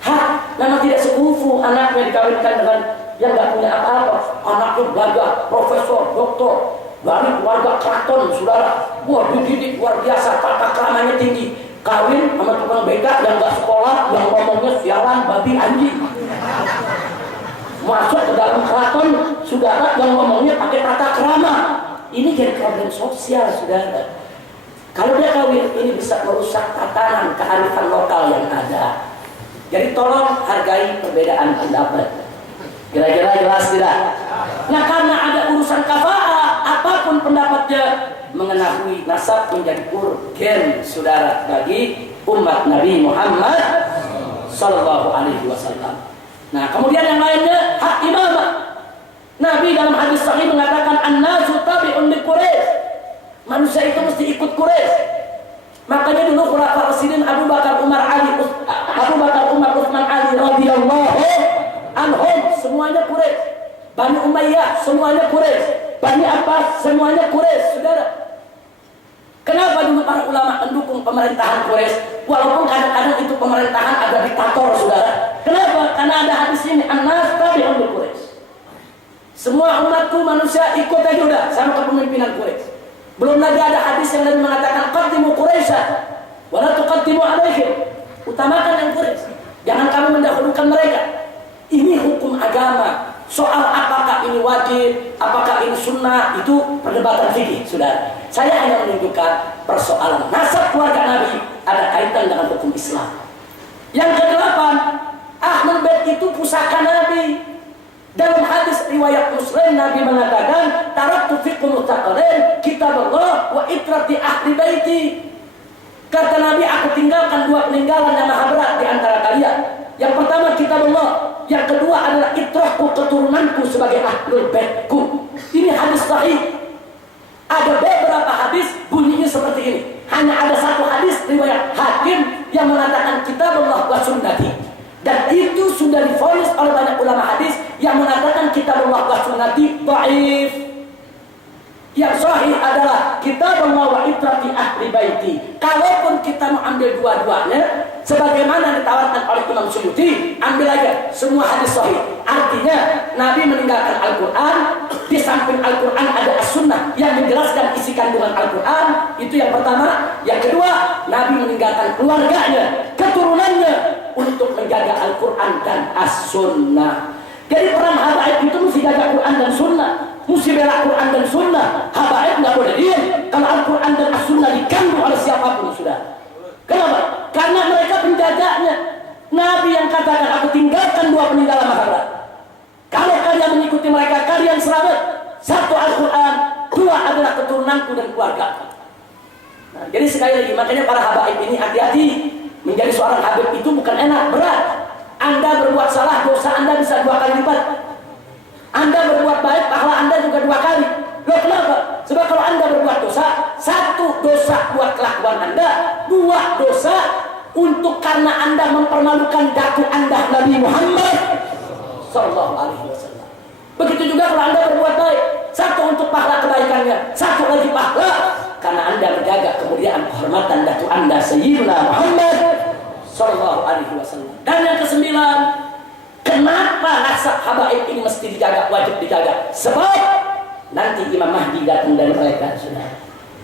Hak, memang tidak sekufu anaknya dikawinkan dengan yang nggak punya apa-apa. Anaknya belajar profesor, doktor, dari keluarga keraton, saudara. Wah, dididik luar biasa, tata keramanya tinggi. Kawin sama tukang becak yang nggak sekolah, yang ngomongnya sialan, babi, anjing. Masuk ke dalam keraton, saudara, yang ngomongnya pakai tata krama. Ini jadi problem sosial, saudara. Kalau dia kawin, ini bisa merusak tatanan kearifan lokal yang ada. Jadi tolong hargai perbedaan pendapat. Kira-kira jelas tidak? Nah, karena ada urusan kafa'ah, apapun pendapatnya, mengetahui nasab menjadi urgen, saudara, bagi umat Nabi Muhammad Sallallahu Alaihi Wasallam. Nah, kemudian yang lainnya hak imamah. Nabi dalam hadis sahih mengatakan an-nasu tabi'un li Quraisy. Manusia itu mesti ikut Quraisy. Makanya dulu khulafaur rasyidin Abu Bakar, Umar, Utsman, Ali radhiyallahu anhum semuanya Quraisy. Bani Umayyah semuanya Quraisy. Bani Abbas semuanya Quraisy, saudara. Kenapa dulu para ulama mendukung pemerintahan Quraisy? Walaupun kadang-kadang itu pemerintahan ada diktator, saudara. Kenapa? Karena ada hadis ini, an-nas tabi'un li Quraisy. Semua umatku manusia ikut aja udah sama kepemimpinan Quraisy. Belum lagi ada hadis yang Nabi mengatakan qaddimu Quraisyan wa la tuqaddimu alaihim. Utamakan yang Quraisy. Jangan kamu mendahulukan mereka. Ini hukum agama. Soal apakah ini wajib, apakah ini sunnah, itu perdebatan fikih, saudara. Saya hanya menunjukkan persoalan nasab keluarga Nabi ada kaitan dengan hukum Islam. Yang kedelapan, Ahlul Bait itu pusaka Nabi. Dalam hadis riwayat Muslim, Nabi mengatakan, taraktu fikum mustaqalain kitab Allah wa itrati ahli baiti. Kata Nabi, aku tinggalkan dua peninggalan yang maha berat di antara kalian. Yang pertama kitab Allah, yang kedua adalah itrahku, keturunanku sebagai ahlul baitku. Ini hadis sahih. Ada beberapa hadis bunyinya seperti ini. Hanya ada satu hadis riwayat Hakim yang mengatakan kitab Allah wa sunnati. Dan itu sudah divonis oleh banyak ulama hadis yang mengatakan kitab Allah wa sunnati dhaif. Yang sahih adalah kitab Allah wa itrati ahli baiti. Kalaupun kita mau ambil dua-duanya, sebagaimana ditawarkan oleh Imam Suyuti, ambil aja semua hadis sahih. Artinya Nabi meninggalkan Al-Quran. Di samping Al-Quran ada As-Sunnah yang menjelaskan isi kandungan Al-Quran. Itu yang pertama. Yang kedua, Nabi meninggalkan keluarganya, keturunannya untuk menjaga Al-Quran dan As-Sunnah. Jadi peran habaib itu mesti jaga Quran dan Sunnah, mesti bela Quran dan Sunnah. Habaib nggak boleh diam kalau Al-Quran dan As-Sunnah diganggu oleh siapapun, sudah. Kenapa? Karena mereka penjaganya. Nabi yang katakan, aku tinggalkan dua peninggalan maha berat. Kalau kalian mengikuti mereka, kalian selamat. Satu Al-Quran, dua adalah keturunanku dan keluarga. Nah, jadi sekali lagi, makanya para habaib ini hati-hati. Menjadi seorang habib itu bukan enak, berat. Anda berbuat salah, dosa Anda bisa 2 kali lipat. Anda berbuat baik, pahala Anda juga 2 kali. Loh, kenapa? Sebab kalau Anda berbuat dosa, 1 dosa buat kelakuan Anda, 2 dosa untuk karena Anda mempermalukan dakwah Anda Nabi Muhammad Sallallahu Alaihi Wasallam. Begitu juga kalau Anda berbuat baik, 1 untuk pahala kebaikannya, 1 lagi pahala karena Anda menjaga kemuliaan kehormatan dakwah Anda Sayyidina Muhammad Sallallahu Alaihi Wasallam. Dan yang ke-9, kenapa nasab habaib ini mesti dijaga, wajib dijaga? Sebab nanti Imam Mahdi datang dari mereka, saudara.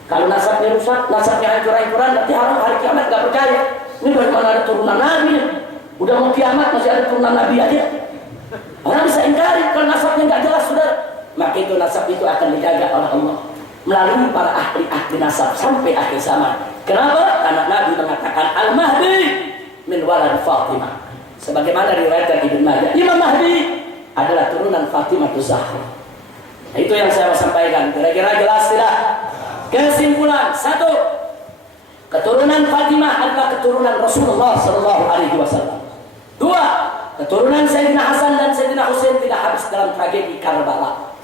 Kalau nasabnya rusak, nasabnya hancur-hancuran, nanti orang hari kiamat gak percaya. Ini dari mana ada turunan Nabi? Udah mau kiamat masih ada turunan Nabi aja. Orang bisa ingkari kalau nasabnya nggak jelas, saudara. Maka itu nasab itu akan dijaga oleh Allah melalui para ahli-ahli nasab sampai akhir zaman. Kenapa? Karena Nabi mengatakan Al-Mahdi min walad Fatimah. Sebagaimana diriwayatkan Ibnu Majah, Imam Mahdi adalah turunan Fatimah Zahra. Nah, itu yang saya mau sampaikan. Kira-kira jelas tidak? Kesimpulan, satu, keturunan Fatimah adalah keturunan Rasulullah Shallallahu Alaihi Wasallam. Dua, keturunan Sayyidina Hasan dan Sayyidina Husain tidak habis dalam tragedi Karbala.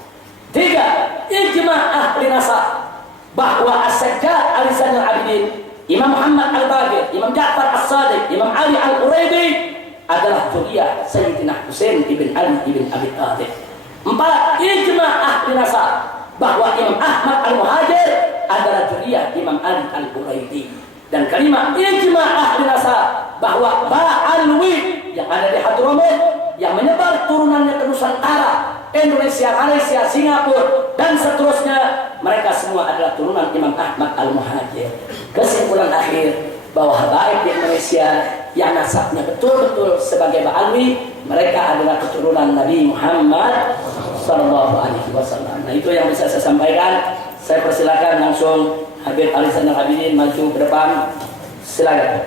Tiga, ijma ahli nasab bahwa As-Sajjad Ali Zainal Abidin, Imam Muhammad Al-Baqir, Imam Ja'far As-Sadiq, Imam Ali Al-Quraidi adalah zuriyah Sayyidina Husain ibn Ali ibn Abi Thalib. Empat, ijma ahli nasab bahwa Imam Ahmad Al-Muhajir adalah zuriyah Imam Ali Al-Quraidi. Dan kelima, ijma ahli nasab bahwa Ba'alwi yang ada di Hadramut yang menyebar turunannya ke Nusantara, Indonesia, Malaysia, Singapura dan seterusnya, mereka semua adalah turunan Imam Ahmad Al-Muhajir. Kesimpulan akhir bahwa habaib di Indonesia yang nasabnya betul-betul sebagai Ba'alwi, mereka adalah keturunan Nabi Muhammad Sallallahu Alaihi Wasallam. Nah, itu yang bisa saya sampaikan. Saya persilakan langsung Habib Ali Zainal Abidin maju ke depan. Silakan.